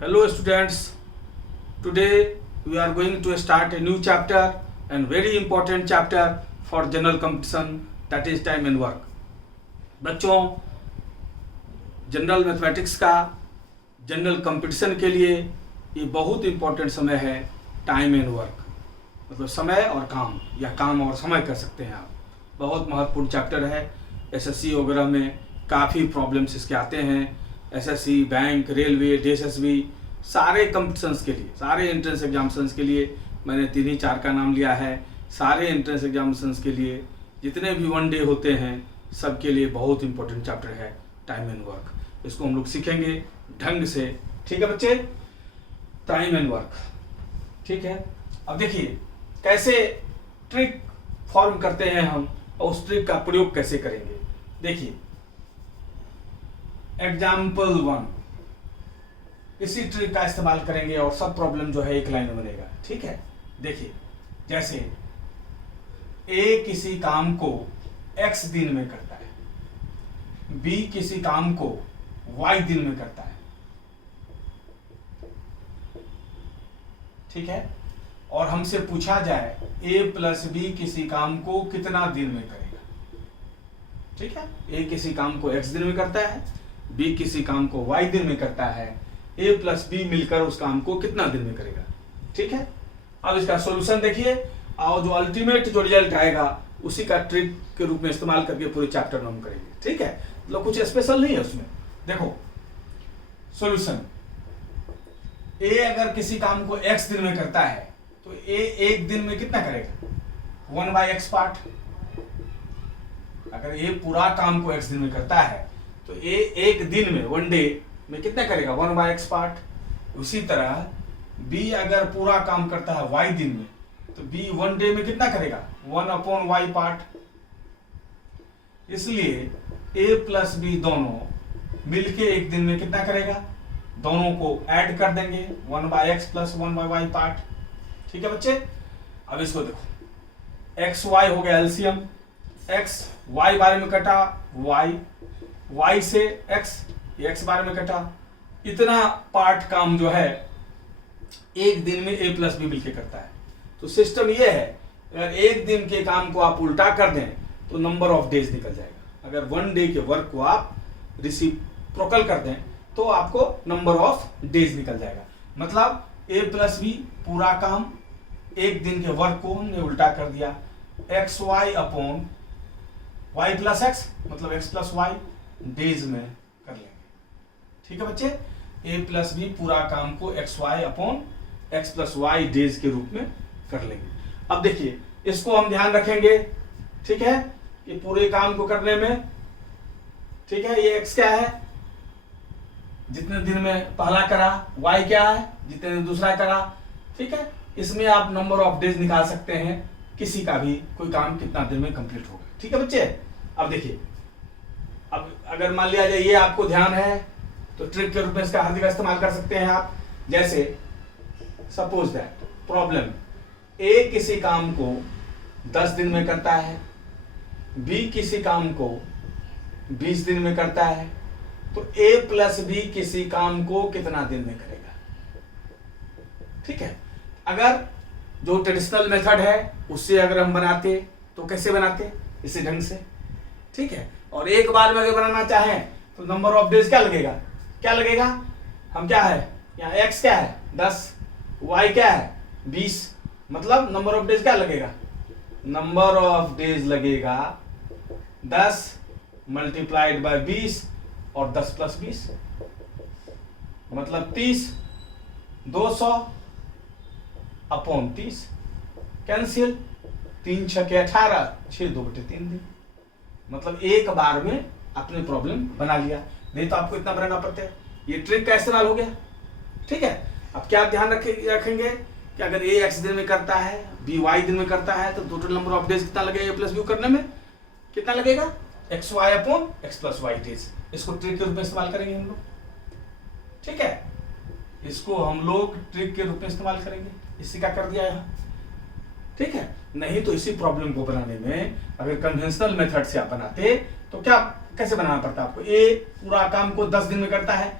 Hello students, today we are going to start a new chapter and very important chapter for general competition, that is time and work. बच्चों, general mathematics का general competition के लिए ये बहुत important समय है time and work, मतलब समय और काम या काम और समय कर सकते हैं आप। बहुत महत्वपूर्ण चैप्टर है। एसएससी वगैरह में काफ़ी प्रॉब्लम्स इसके आते हैं। एसएससी, बैंक, रेलवे, डीएसएसबी, सारे कंपटीशंस के लिए, सारे एंट्रेंस एग्जामिनेशंस के लिए मैंने 3 ही 4 का नाम लिया है। सारे एंट्रेंस एग्जामिनेशंस के लिए जितने भी वन डे होते हैं सबके लिए बहुत इंपॉर्टेंट चैप्टर है टाइम एंड वर्क। इसको हम लोग सीखेंगे ढंग से, ठीक है बच्चे? टाइम एंड वर्क, ठीक है। अब देखिए कैसे ट्रिक फॉर्म करते हैं हम और उस ट्रिक का प्रयोग कैसे करेंगे। देखिए एग्जाम्पल 1, इसी ट्रिक का इस्तेमाल करेंगे और सब प्रॉब्लम जो है एक लाइन में बनेगा, ठीक है। देखिए जैसे ए किसी काम को x दिन में करता है, b किसी काम को y दिन में करता है, ठीक है। और हमसे पूछा जाए a प्लस बी किसी काम को कितना दिन में करेगा, ठीक है। a किसी काम को x दिन में करता है, b किसी काम को y दिन में करता है, a प्लस बी मिलकर उस काम को कितना दिन में करेगा, ठीक है। अब इसका सॉल्यूशन देखिए और जो अल्टीमेट जो रिजल्ट आएगा उसी का ट्रिक के रूप में इस्तेमाल करके पूरे चैप्टर में हम करेंगे, ठीक है। मतलब कुछ स्पेशल नहीं है उसमें। देखो सॉल्यूशन, a अगर किसी काम को x दिन में करता है तो a एक दिन में कितना करेगा, 1/x पार्ट। अगर a पूरा काम को x दिन में करता है तो a एक दिन में, वन डे में कितना करेगा, 1/x पार्ट। उसी तरह b अगर पूरा काम करता है y दिन में तो b वन डे में कितना करेगा, 1/y पार्ट। इसलिए a प्लस बी दोनों मिलके एक दिन में कितना करेगा, दोनों को ऐड कर देंगे 1/x प्लस 1/y पार्ट, ठीक है बच्चे। अब इसको देखो एक्स वाई हो गया एलसीएम, एक्स वाई बारे में कटा वाई से एक्स बारे में कटा, इतना पार्ट काम जो है एक दिन में ए प्लस बी मिलके करता है। तो सिस्टम ये है, अगर एक दिन के काम को आप उल्टा कर दें तो नंबर ऑफ डेज निकल जाएगा। अगर वन डे के वर्क को आप रिसिप्रोकल कर दें तो आपको नंबर ऑफ डेज निकल जाएगा। मतलब ए प्लस बी पूरा काम, एक दिन के वर्क को हमने उल्टा कर दिया, X Y upon Y plus X, मतलब एक्स प्लस वाई डेज में कर लेंगे, ठीक है बच्चे। ए प्लस बी पूरा काम को X Y upon X plus Y days के रूप में कर लेंगे। अब देखिए इसको हम ध्यान रखेंगे, ठीक है, कि पूरे काम को करने में, ठीक है, ये एक्स क्या है, जितने दिन में पहला करा, y क्या है, जितने दिन दूसरा करा, ठीक है। इसमें आप नंबर ऑफ डेज निकाल सकते हैं, किसी का भी कोई काम कितना दिन में कंप्लीट होगा, ठीक है बच्चे। अब देखिए, अब अगर मान लिया जाए ये आपको ध्यान है तो ट्रिक के रूप में इसका हर जगह इस्तेमाल कर सकते हैं आप। जैसे सपोज दैट प्रॉब्लम, ए किसी काम को 10 दिन में करता है, बी किसी काम को 20 दिन में करता है, तो a प्लस बी किसी काम को कितना दिन में करेगा, ठीक है। अगर जो ट्रेडिशनल मेथड है उससे अगर हम बनाते तो कैसे बनाते, इसी ढंग से, ठीक है। और एक बार में अगर बनाना चाहें तो नंबर ऑफ डेज क्या लगेगा, हम क्या है यहाँ x क्या है 10, y क्या है 20, मतलब नंबर ऑफ डेज क्या लगेगा, नंबर ऑफ डेज लगेगा 10 मल्टीप्लाइड बाय 20 और 10 प्लस 20, मतलब 30, 200 अपॉन 30, कैंसिल, 3 6 के 18, 6 2 बटे 3 दिन। मतलब एक बार में आपने प्रॉब्लम बना लिया, नहीं तो आपको इतना बनाना पड़ता है। ये ट्रिक का इस्तेमाल हो गया, ठीक है। अब क्या ध्यान रखेंगे कि अगर ए एक्स दिन में करता है, बी वाई दिन में करता है, तो टोटल नंबर ऑफ डेज कितना लगेगा ए प्लस बी करने में, कितना लगेगा, X Y upon X plus Y days. इसको ट्रिक के रूप में इस्तेमाल करेंगे हम लोग, ठीक है। इसको हम लोग ट्रिक के रूप में इस्तेमाल करेंगे, इसी का कर दिया यहाँ, ठीक है। नहीं तो इसी प्रॉब्लम को बनाने में अगर कन्वेंशनल मेथड से आप बनाते तो क्या कैसे बनाना पड़ता आपको, ए पूरा काम को 10 दिन में करता है,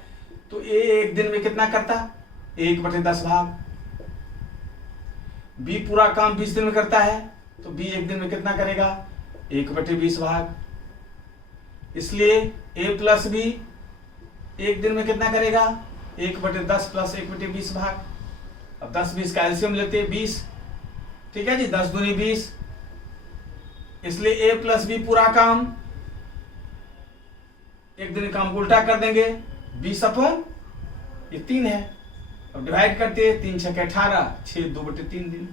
तो ए एक दिन में कितना करता, 1/10 भाग। बी पूरा काम 20 दिन में करता है, तो बी एक दिन में कितना करेगा, 1/20 भाग। इसलिए ए प्लस बी एक दिन में कितना करेगा, 1/10 प्लस 1/20 भाग। अब 10-20 का एलसीएम लेते हैं 20, ठीक है जी, 10 दूनी 20। इसलिए ए प्लस बी पूरा काम एक दिन काम को उल्टा कर देंगे, 20 अपॉन ये 3 है। अब डिवाइड करते हैं, 3 6 18, 6 2/3 दिन।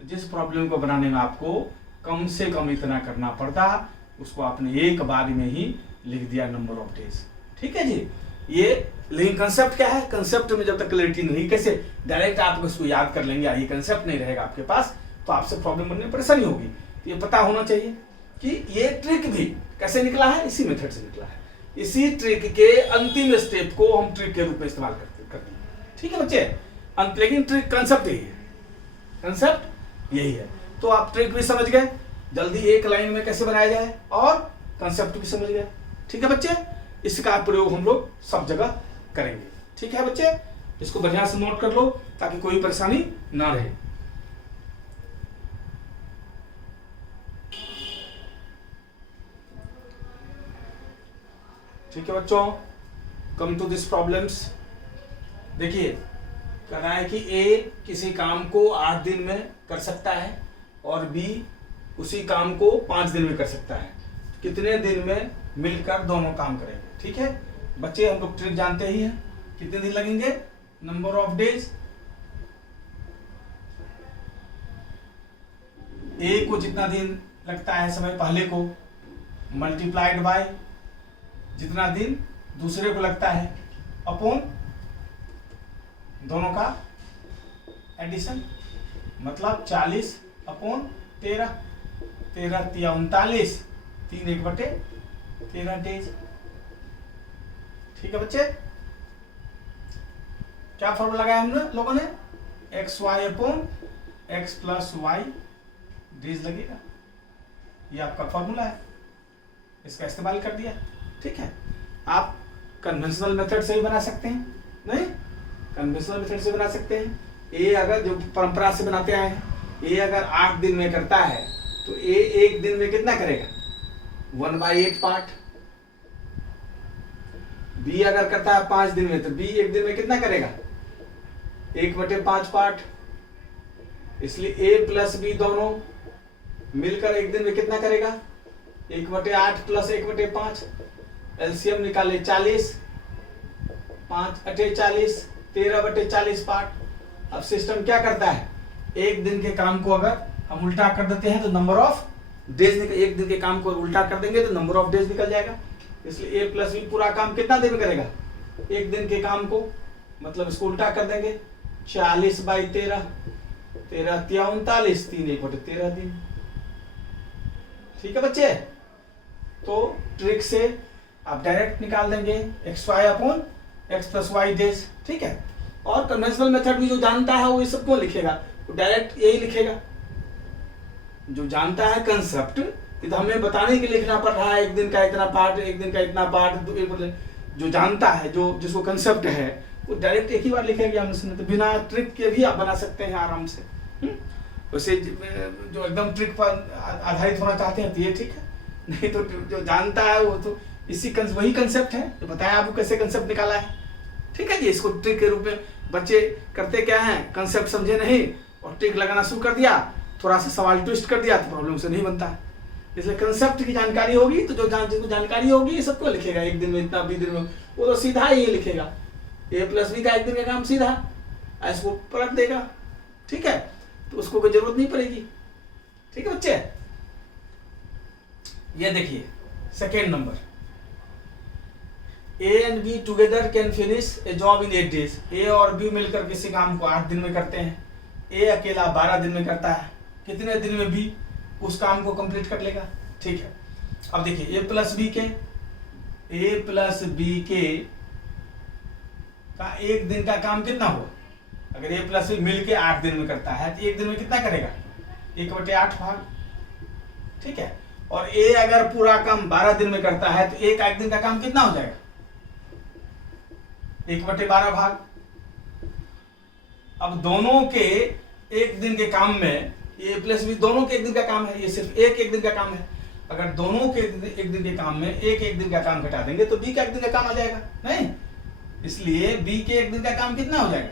तो जिस प्रॉब्लम को बनाने में आपको कम से कम इतना करना पड़ता, उसको आपने एक बार में ही लिख दिया, नंबर ऑफ डेज। ठीक है जी। ये लेकिन कंसेप्ट क्या है, कंसेप्ट में जब तक क्लैरिटी नहीं, कैसे डायरेक्ट आप इसको याद कर लेंगे, ये कंसेप्ट नहीं रहेगा आपके पास तो आपसे प्रॉब्लम बनने में परेशानी होगी। तो ये पता होना चाहिए कि ये ट्रिक भी कैसे निकला है, इसी मेथड से निकला है। इसी ट्रिक के अंतिम स्टेप को हम ट्रिक के रूप में इस्तेमाल करते हैं। ठीक है बच्चे, लेकिन ट्रिक कंसेप्ट यही है, कंसेप्ट यही है। तो आप ट्रिक भी समझ गए, जल्दी एक लाइन में कैसे बनाया जाए, और कंसेप्ट भी समझ गए। ठीक है बच्चे, इसका प्रयोग हम लोग सब जगह करेंगे। ठीक है बच्चे, इसको बढ़िया से नोट कर लो ताकि कोई परेशानी ना रहे। ठीक है बच्चों, कम टू दिस प्रॉब्लम्स। देखिए कह रहा है कि ए किसी काम को 8 दिन में कर सकता है और बी उसी काम को 5 दिन में कर सकता है। कितने दिन में मिलकर दोनों काम करेंगे। ठीक है बच्चे, हम लोग ट्रिक जानते ही हैं, कितने दिन लगेंगे, नंबर ऑफ डेज। ए को जितना दिन लगता है समय पहले को, मल्टीप्लाइड बाय जितना दिन दूसरे को लगता है, अपॉन दोनों का एडिशन, मतलब 40 अपॉन 13, 13 तिया 39, 3 1/13 डेज। ठीक है बच्चे, क्या फॉर्मूला लगाया हमने लोगों ने, XY upon X plus Y days लगेगा। ये आपका फॉर्मूला है, इसका इस्तेमाल कर दिया। ठीक है, आप कन्वेंशनल मेथड से ही बना सकते हैं, नहीं कन्वेंशनल मेथड से बना सकते हैं। ए अगर जो परंपरा से बनाते आए हैं, ए अगर 8 दिन में करता है तो ए एक दिन में कितना करेगा, 1/8 पार्ट। बी अगर करता है 5 दिन में तो बी एक दिन में कितना करेगा, 1/5 पार्ट। इसलिए ए प्लस बी दोनों मिलकर एक दिन में कितना करेगा, 1/8 प्लस 1/5। एलसीएम निकाले 40, 5 8 40, 13/40 पार्ट। अब सिस्टम क्या करता है, एक दिन के काम को अगर हम उल्टा कर देते हैं तो नंबर ऑफ डेज निकल, एक दिन के काम को उल्टा कर देंगे तो नंबर ऑफ डेज निकल जाएगा। इसलिए ए प्लस बी पूरा काम कितना दिन में करेगा, एक दिन के काम को, मतलब इसको उल्टा कर देंगे, 40/13, 13 तिया 39, 3 1/13 दिन। ठीक है बच्चे, तो ट्रिक से आप डायरेक्ट निकाल देंगे XY upon X plus Y days. ठीक है, और कन्वेंशनल मेथड भी जो जानता है वो ये सब क्यों लिखेगा, तो डायरेक्ट यही लिखेगा। जो जानता है कंसेप्ट, तो हमें बताने के लिए लिखना पड़ रहा है, एक दिन का इतना पार्ट, एक दिन का इतना पार्ट। जो जानता है, जो जिसको कंसेप्ट है, वो डायरेक्ट एक ही बार लिखेगा। हमने तो बिना ट्रिक के भी आप बना सकते हैं आराम से। वैसे जो एकदम ट्रिक पर आधारित होना चाहते हैं तो ये ठीक है, नहीं तो जो जानता है वो तो वही कंसेप्ट है जो बताया आपको कैसे कंसेप्ट निकाला है। ठीक है जी, इसको ट्रिक के रूप में बच्चे करते क्या है, कंसेप्ट समझे नहीं और ट्रिक लगाना शुरू कर दिया, थोड़ा सा सवाल ट्विस्ट कर दिया तो प्रॉब्लम से नहीं बनता है। इसलिए कंसेप्ट की जानकारी होगी तो जिसको जानकारी होगी ये सबको लिखेगा, एक दिन में इतना, 20 दिन में, वो तो सीधा ही लिखेगा। ए प्लस बी का एक दिन का काम सीधा इसको पलट देगा। ठीक है, तो उसको कोई जरूरत नहीं पड़ेगी। ठीक है बच्चे, ये देखिए second number, A and B together can finish a job in 8 days. A और बी मिलकर किसी काम को 8 दिन में करते हैं, ए अकेला 12 दिन में करता है, कितने दिन में बी उस काम को कंप्लीट कर लेगा। ठीक है, अब देखिए ए प्लस बी के का एक दिन का काम कितना हुआ, अगर ए प्लस बी मिलके 8 दिन में करता है तो एक दिन में कितना करेगा, 1/8 भाग। ठीक है, और ए अगर पूरा काम 12 दिन में करता है तो एक दिन का काम कितना हो जाएगा, 1/12 भाग। अब दोनों के एक दिन के काम में ए प्लस बी दोनों के एक दिन का काम है, ये सिर्फ एक दिन का काम है। अगर दोनों के एक दिन के काम में एक दिन का काम घटा देंगे तो बी का एक दिन का काम आ जाएगा नहीं, इसलिए बी के एक दिन का काम कितना हो जाएगा,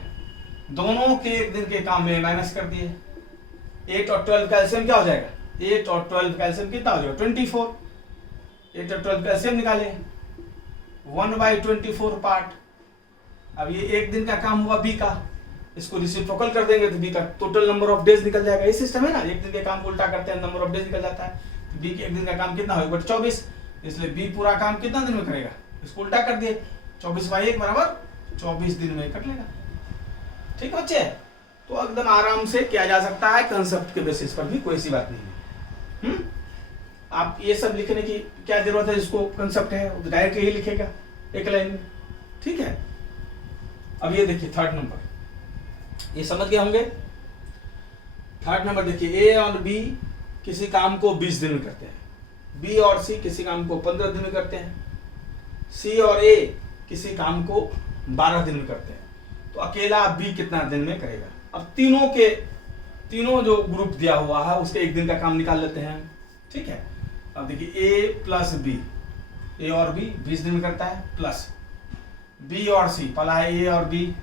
दोनों के एक दिन के काम में माइनस कर दिए। 8 और 12 का एलसीएम क्या हो जाएगा, 8 और 12 का एलसीएम कितना हो जाएगा 24। 8 और 12 का एलसीएम निकाले 1/24 पार्ट। अब ये एक दिन का काम हुआ बी का, इसको रिसिप्रोकल कर देंगे तो बी का टोटल नंबर ऑफ डेज निकल जाएगा। ये सिस्टम है ना, एक दिन के काम को उल्टा करते हैं नंबर ऑफ डेज निकल जाता है। तो बी के एक दिन का काम कितना होगा 24, इसलिए बी पूरा काम कितना दिन में करेगा, इसको उल्टा कर दिए 24/1 बराबर 24 दिन में कर लेगा। ठीक है बच्चे, तो एकदम आराम से किया जा सकता है, कंसेप्ट के बेसिस पर भी कोई सी बात नहीं है। आप ये सब लिखने की क्या जरूरत है, जिसको कंसेप्ट है डायरेक्ट यही लिखेगा एक लाइन में। ठीक है, अब ये देखिए थर्ड नंबर, ये समझ गए होंगे। थर्ड नंबर देखिए, ए और बी किसी काम को 20 दिन में करते हैं, बी और सी किसी काम को 15 दिन में करते हैं, सी और ए किसी काम को 12 दिन में करते हैं। तो अकेला बी कितना दिन में करेगा। अब तीनों जो ग्रुप दिया हुआ है उसके एक दिन का काम निकाल लेते हैं। ठीक है, अब देखिए ए प्लस बी, ए और बी 20 दिन में करता है, प्लस बी और सी, पहला है ए और बी,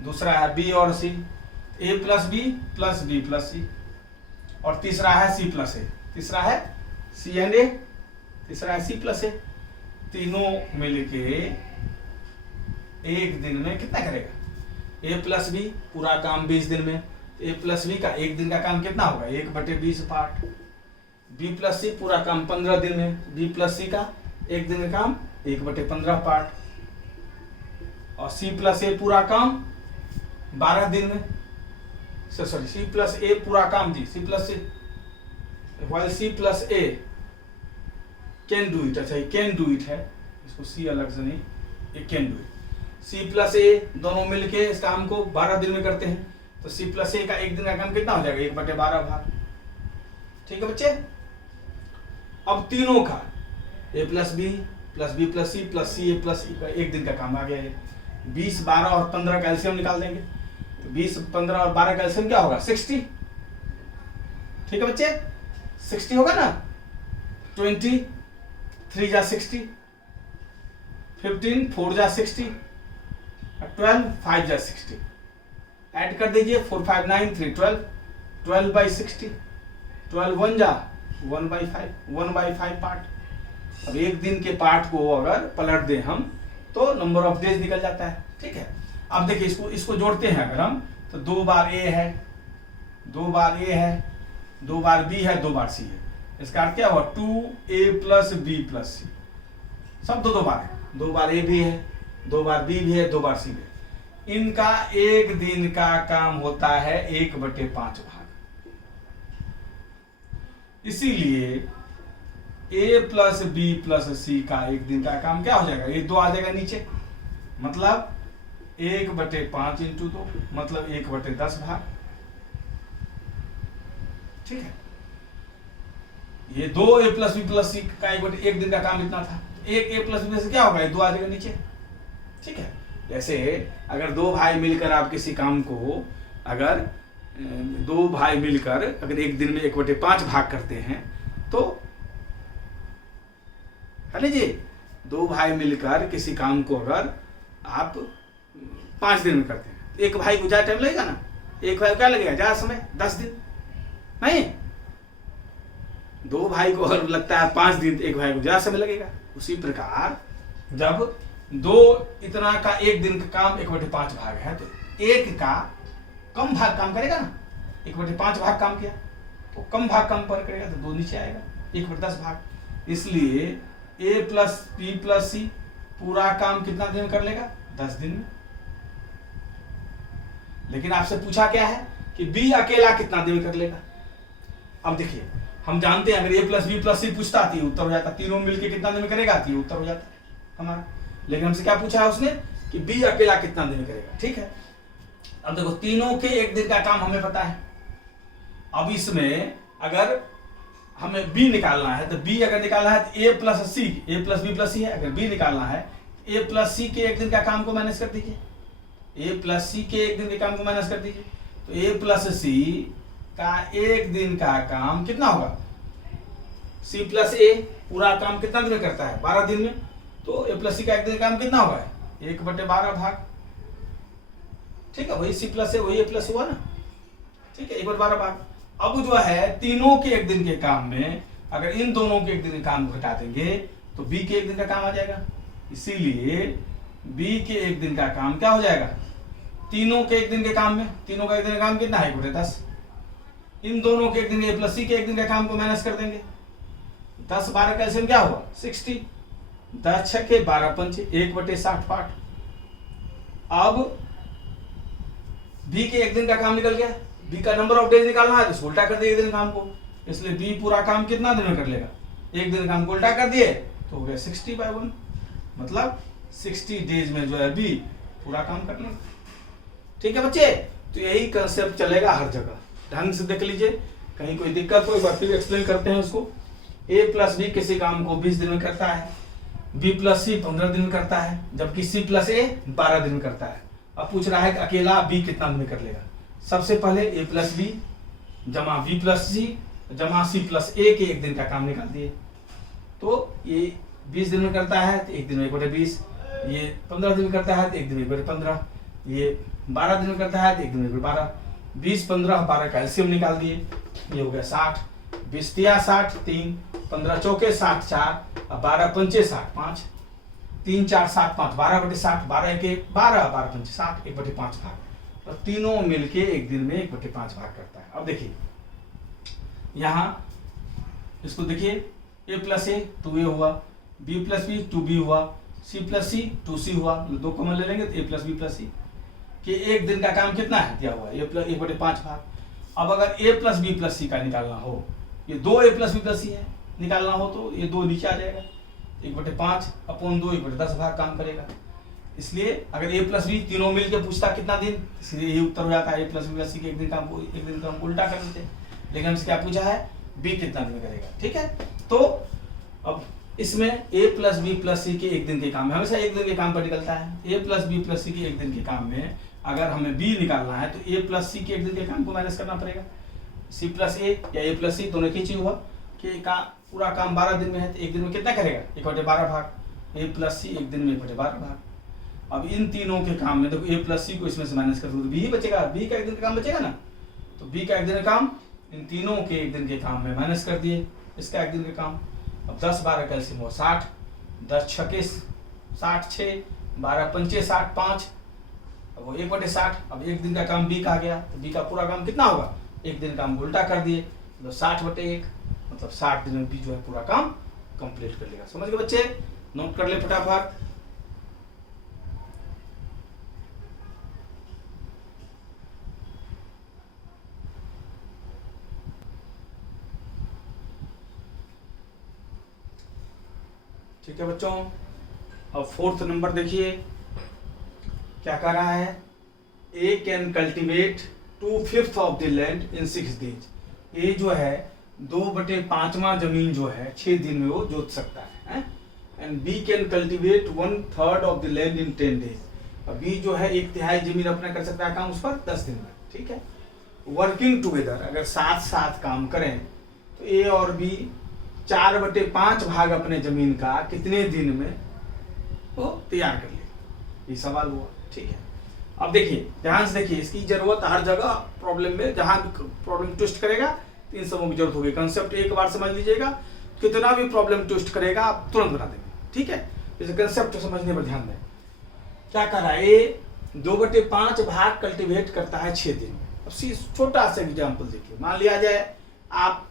दूसरा है बी और C, A plus B plus B plus C, और तीसरा है सी प्लस ए, तीसरा है सी एंड ए, तीसरा है सी प्लस ए। तीनों मिलके एक दिन में कितना करेगा, ए प्लस बी पूरा काम 20 दिन में, ए प्लस बी का एक दिन का काम कितना होगा 1/20 पार्ट, बी प्लस सी पूरा काम 15 दिन में, बी प्लस सी का एक दिन का काम 1/15 पार्ट, और सी प्लस ए पूरा काम 12 दिन में, सॉरी सी प्लस ए पूरा काम जी, C plus A, while C plus A can do it, अच्छा कैन डू इट है, इसको सी अलग से नहीं, ये can do it. C plus A दोनों मिलके इस काम को 12 दिन में करते हैं, तो सी प्लस ए का एक दिन का काम कितना हो जाएगा 1/12 भाग। ठीक है बच्चे, अब तीनों का A plus B plus B plus C A plus E का एक दिन का काम आ गया है। 20, 12 और 15 का एलसीएम निकाल देंगे, तो 20, 15 और 12 का एलसीएम क्या होगा 60। ठीक है बच्चे, 60 होगा ना, 20 3 जा 60, 15 4 जा 60, 12 5 जा 60, ऐड कर दीजिए 4 5 9 3 12, 12/60, 12 1 जा 1/5 पार्ट। अब एक दिन के पार्ट को अगर पलट दें हम तो नंबर ऑफ डेज निकल जाता है। ठीक है, अब देखिए इसको जोड़ते हैं अगर हम, तो 2 बार ए है, 2 बार ए है, 2 बार बी है, 2 बार सी है, इसका अर्थ क्या हुआ 2a प्लस बी प्लस सी, सब 2 बार है, 2 बार ए भी है, 2 बार बी भी है, 2 बार सी भी है। इनका एक दिन का काम होता है 1/5 भाग, इसीलिए ए प्लस बी प्लस सी का एक दिन का काम क्या हो जाएगा, ये 2 आ जाएगा नीचे, मतलब 1/5 × 2 मतलब 1/10 भाग। ठीक है, ये 2 ए प्लस बी प्लस सी का एक दिन का काम इतना था, एक ए प्लस बी से क्या होगा 2 आ जाएगा नीचे। ठीक है, जैसे अगर 2 भाई मिलकर आप किसी काम को, अगर 2 भाई मिलकर अगर एक दिन में 1/5 भाग करते हैं तो कर लीजिए, 2 भाई मिलकर किसी काम को अगर आप 5 दिन में करते हैं, एक भाई को ज्यादा टाइम लगेगा ना, एक भाई को क्या लगेगा ज्यादा समय 10 दिन नहीं, 2 भाई को अगर लगता है 5 दिन, एक भाई को ज्यादा समय लगेगा। उसी प्रकार जब 2 इतना का एक दिन का काम 1/5 भाग है, तो एक का कम भाग काम करेगा ना, 1/5 भाग काम किया तो कम भाग काम पर करेगा तो 2 नीचे आएगा 1/10 भाग। इसलिए ए प्लस बी प्लस सी पूरा काम कितना दिन में कर लेगा 10 दिन में। लेकिन आपसे पूछा क्या है कि बी अकेला कितना दिन में कर लेगा। अब देखिए हम जानते हैं अगर ए प्लस बी प्लस सी पूछता आती है उत्तर हो जाता, तीनों मिलके कितना दिन में करेगा आती है उत्तर हो जाता हमारा। लेकिन हमसे क्या पूछा है उसने कि बी अकेला कितना दिन में करेगा। ठीक है, अब देखो तीनों के एक दिन का काम हमें पता है। अब इसमें अगर हमें बी निकालना है तो बी अगर निकालना है तो ए प्लस बी प्लस सी है, अगर बी निकालना है ए प्लस सी के एक दिन का काम को माइनस कर दीजिए, ए प्लस सी के एक दिन के काम को माइनस कर दीजिए, तो ए प्लस सी का एक दिन का काम कितना होगा, सी प्लस ए पूरा काम कितना दिन में करता है, 12 दिन में, तो ए प्लस सी का एक दिन का काम कितना होगा, 1/12 भाग, ठीक है, वही सी प्लस ए वही ए प्लस हुआ ना, ठीक है, 1/12 भाग। अब जो है तीनों के एक दिन के काम में अगर इन दोनों के एक दिन के काम घटा देंगे तो बी के एक दिन का काम आ जाएगा, इसीलिए बी के एक दिन का काम क्या हो जाएगा, तीनों के एक दिन के काम में, तीनों का एक दिन का काम कितना है 1/10, इन दोनों के एक दिन ए प्लस सी के एक दिन का काम को माइनस कर देंगे, 10-12 का एलसीएम क्या हुआ 60, 10 छक्के 12 पंचे 1/60 पार्ट। अब बी के एक दिन का काम निकल गया, बी का नंबर ऑफ डेज निकालना है तो उल्टा कर दिए एक दिन काम को, इसलिए बी पूरा काम कितना दिन में कर लेगा, एक दिन काम को उल्टा कर दिए तो हो गया 60/1, मतलब 60 डेज में जो है बी पूरा काम कर लेगा। ठीक है बच्चे, तो यही कंसेप्ट चलेगा हर जगह, ढंग से देख लीजिए, कहीं कोई दिक्कत हो एक बार फिर एक्सप्लेन करते हैं उसको। ए प्लस बी किसी काम को 20 दिन में करता है, बी प्लस सी 15 दिन में करता है, जबकि सी प्लस ए 12 दिन में करता है। अब पूछ रहा है कि अकेला बी कितना दिन में कर लेगा। सबसे पहले ए प्लस बी जमा बी प्लस सी जमा सी प्लस ए के एक दिन का काम निकाल दिए, तो ये 20 दिन में करता है तो एक दिन में 1/20, ये 15 दिन में करता है तो एक दिन में 1/15, ये 12 दिन में करता है तो एक दिन में 1/12, 20 15 12 का एलसीएम निकाल दिए, ये हो गया 60, 20 तिया 60 3, 15 चौके 60 4, 12 पंचे 60 5, 3 4 7 5, 12/60, 12 1 12, 12 पंचे 60, 1/5 भाग, और तीनों मिलके एक दिन में 1/5 भाग करता है। अब देखिए यहाँ इसको देखिए, ए प्लस ए 2a हुआ, बी प्लस बी 2b हुआ, सी प्लस सी 2c हुआ, दो कॉमन ले लेंगे तो ए प्लस बी प्लस सी कि एक दिन का काम कितना है दिया हुआ है, ए प्लस 1/5 भाग। अब अगर ए प्लस बी प्लस सी का निकालना हो, ये 2 ए प्लस बी प्लस सी है, निकालना हो तो ये 2 नीचे आ जाएगा, 1/5 अपॉन 2 1/10 भाग काम करेगा। इसलिए अगर ए प्लस बी तीनों मिलकर पूछता कितना दिन, इसलिए ये उत्तर हो जाता है ए प्लस बी प्लस सी के एक दिन काम को उल्टा कर देते, लेकिन हमसे क्या पूछा है बी कितना दिन करेगा। ठीक है, तो अब इसमें ए प्लस बी प्लस सी के एक दिन के काम में हमेशा एक दिन के काम पर निकलता है, ए प्लस बी प्लस सी के एक दिन के काम में अगर हमें बी निकालना है तो ए प्लस सी के एक दिन के काम को माइनस करना पड़ेगा, सी प्लस ए या ए प्लस सी दोनों खींची हुआ कि का पूरा काम 12 दिन में है तो एक दिन में कितना करेगा 1/12 भाग, ए प्लस सी एक दिन में 1/12 भाग। अब इन तीनों के काम में देखो ए प्लस सी को इसमें से माइनस कर दो तो बी ही बचेगा, बी का एक दिन का काम बचेगा ना, तो बी का एक दिन का काम इन तीनों के एक दिन के काम में माइनस कर दिए इसका एक दिन का काम। अब 10 12 का एलसीएम हुआ 60, 10 छक्के 60 6, 12 पंचे 60 5, अब वो 1/60। अब एक दिन का काम बी का आ गया तो बी का पूरा काम कितना होगा, एक दिन काम उल्टा कर दिए तो 60/1, मतलब 60 दिन में बी जो है पूरा काम कंप्लीट कर लेगा। समझ गए बच्चे, नोट कर ले फटाफट। ठीक है बच्चों, अब 4th नंबर देखिए क्या कर रहा है, A can cultivate 2/5 of the land in 6 days. A जो है 2/5वां जमीन जो है 6 दिन में वो जोत सकता है, and B can cultivate 1/3 of the land in 10 days. अब बी जो है 1/3 जमीन अपना कर सकता है काम उस पर 10 दिन में। ठीक है, वर्किंग टुगेदर अगर साथ साथ काम करें तो ए और बी 4/5 भाग अपने जमीन का कितने दिन में वो तैयार कर लेगा, ये सवाल हुआ। ठीक है, अब देखिए ध्यान से देखिए, इसकी जरूरत हर जगह प्रॉब्लम में जहां प्रॉब्लम ट्विस्ट करेगा तो इन सबों की जरूरत होगी। कंसेप्ट एक बार समझ लीजिएगा, कितना भी प्रॉब्लम ट्विस्ट करेगा आप तुरंत बना देंगे। ठीक है, जैसे कंसेप्ट समझने पर ध्यान दें। क्या कर रहा है, ये 2/5 भाग कल्टिवेट करता है 6 दिन में। अब छोटा सा एग्जाम्पल देखिए, मान लिया जाए आप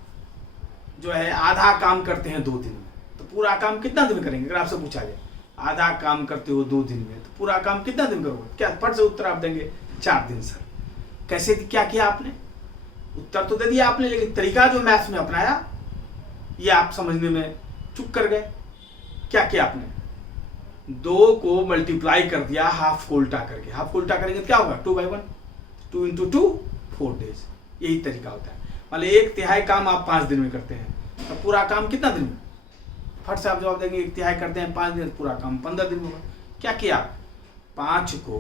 जो है आधा काम करते हैं 2 दिन में, तो पूरा काम कितना दिन करेंगे। अगर आपसे पूछा जाए आधा काम करते हो 2 दिन में तो पूरा काम कितना दिन करोगे, क्या फट से उत्तर आप देंगे 4 दिन सर। कैसे क्या किया आपने, उत्तर तो दे दिया आपने, लेकिन तरीका जो मैथ्स में अपनाया ये आप समझने में चूक कर गए। क्या किया आपने, 2 को मल्टीप्लाई कर दिया हाफ को उल्टा करके, हाफ को उल्टा करेंगे तो क्या होगा 2/1, 2 × 2 4 डेज। यही तरीका होता है। मान लो 1/3 काम आप 5 दिन में करते हैं तो पूरा काम कितना दिन में, फट से आप जवाब देंगे 1/3 करते हैं 5 दिन, पूरा काम 15 दिन में होगा। क्या किया, 5 को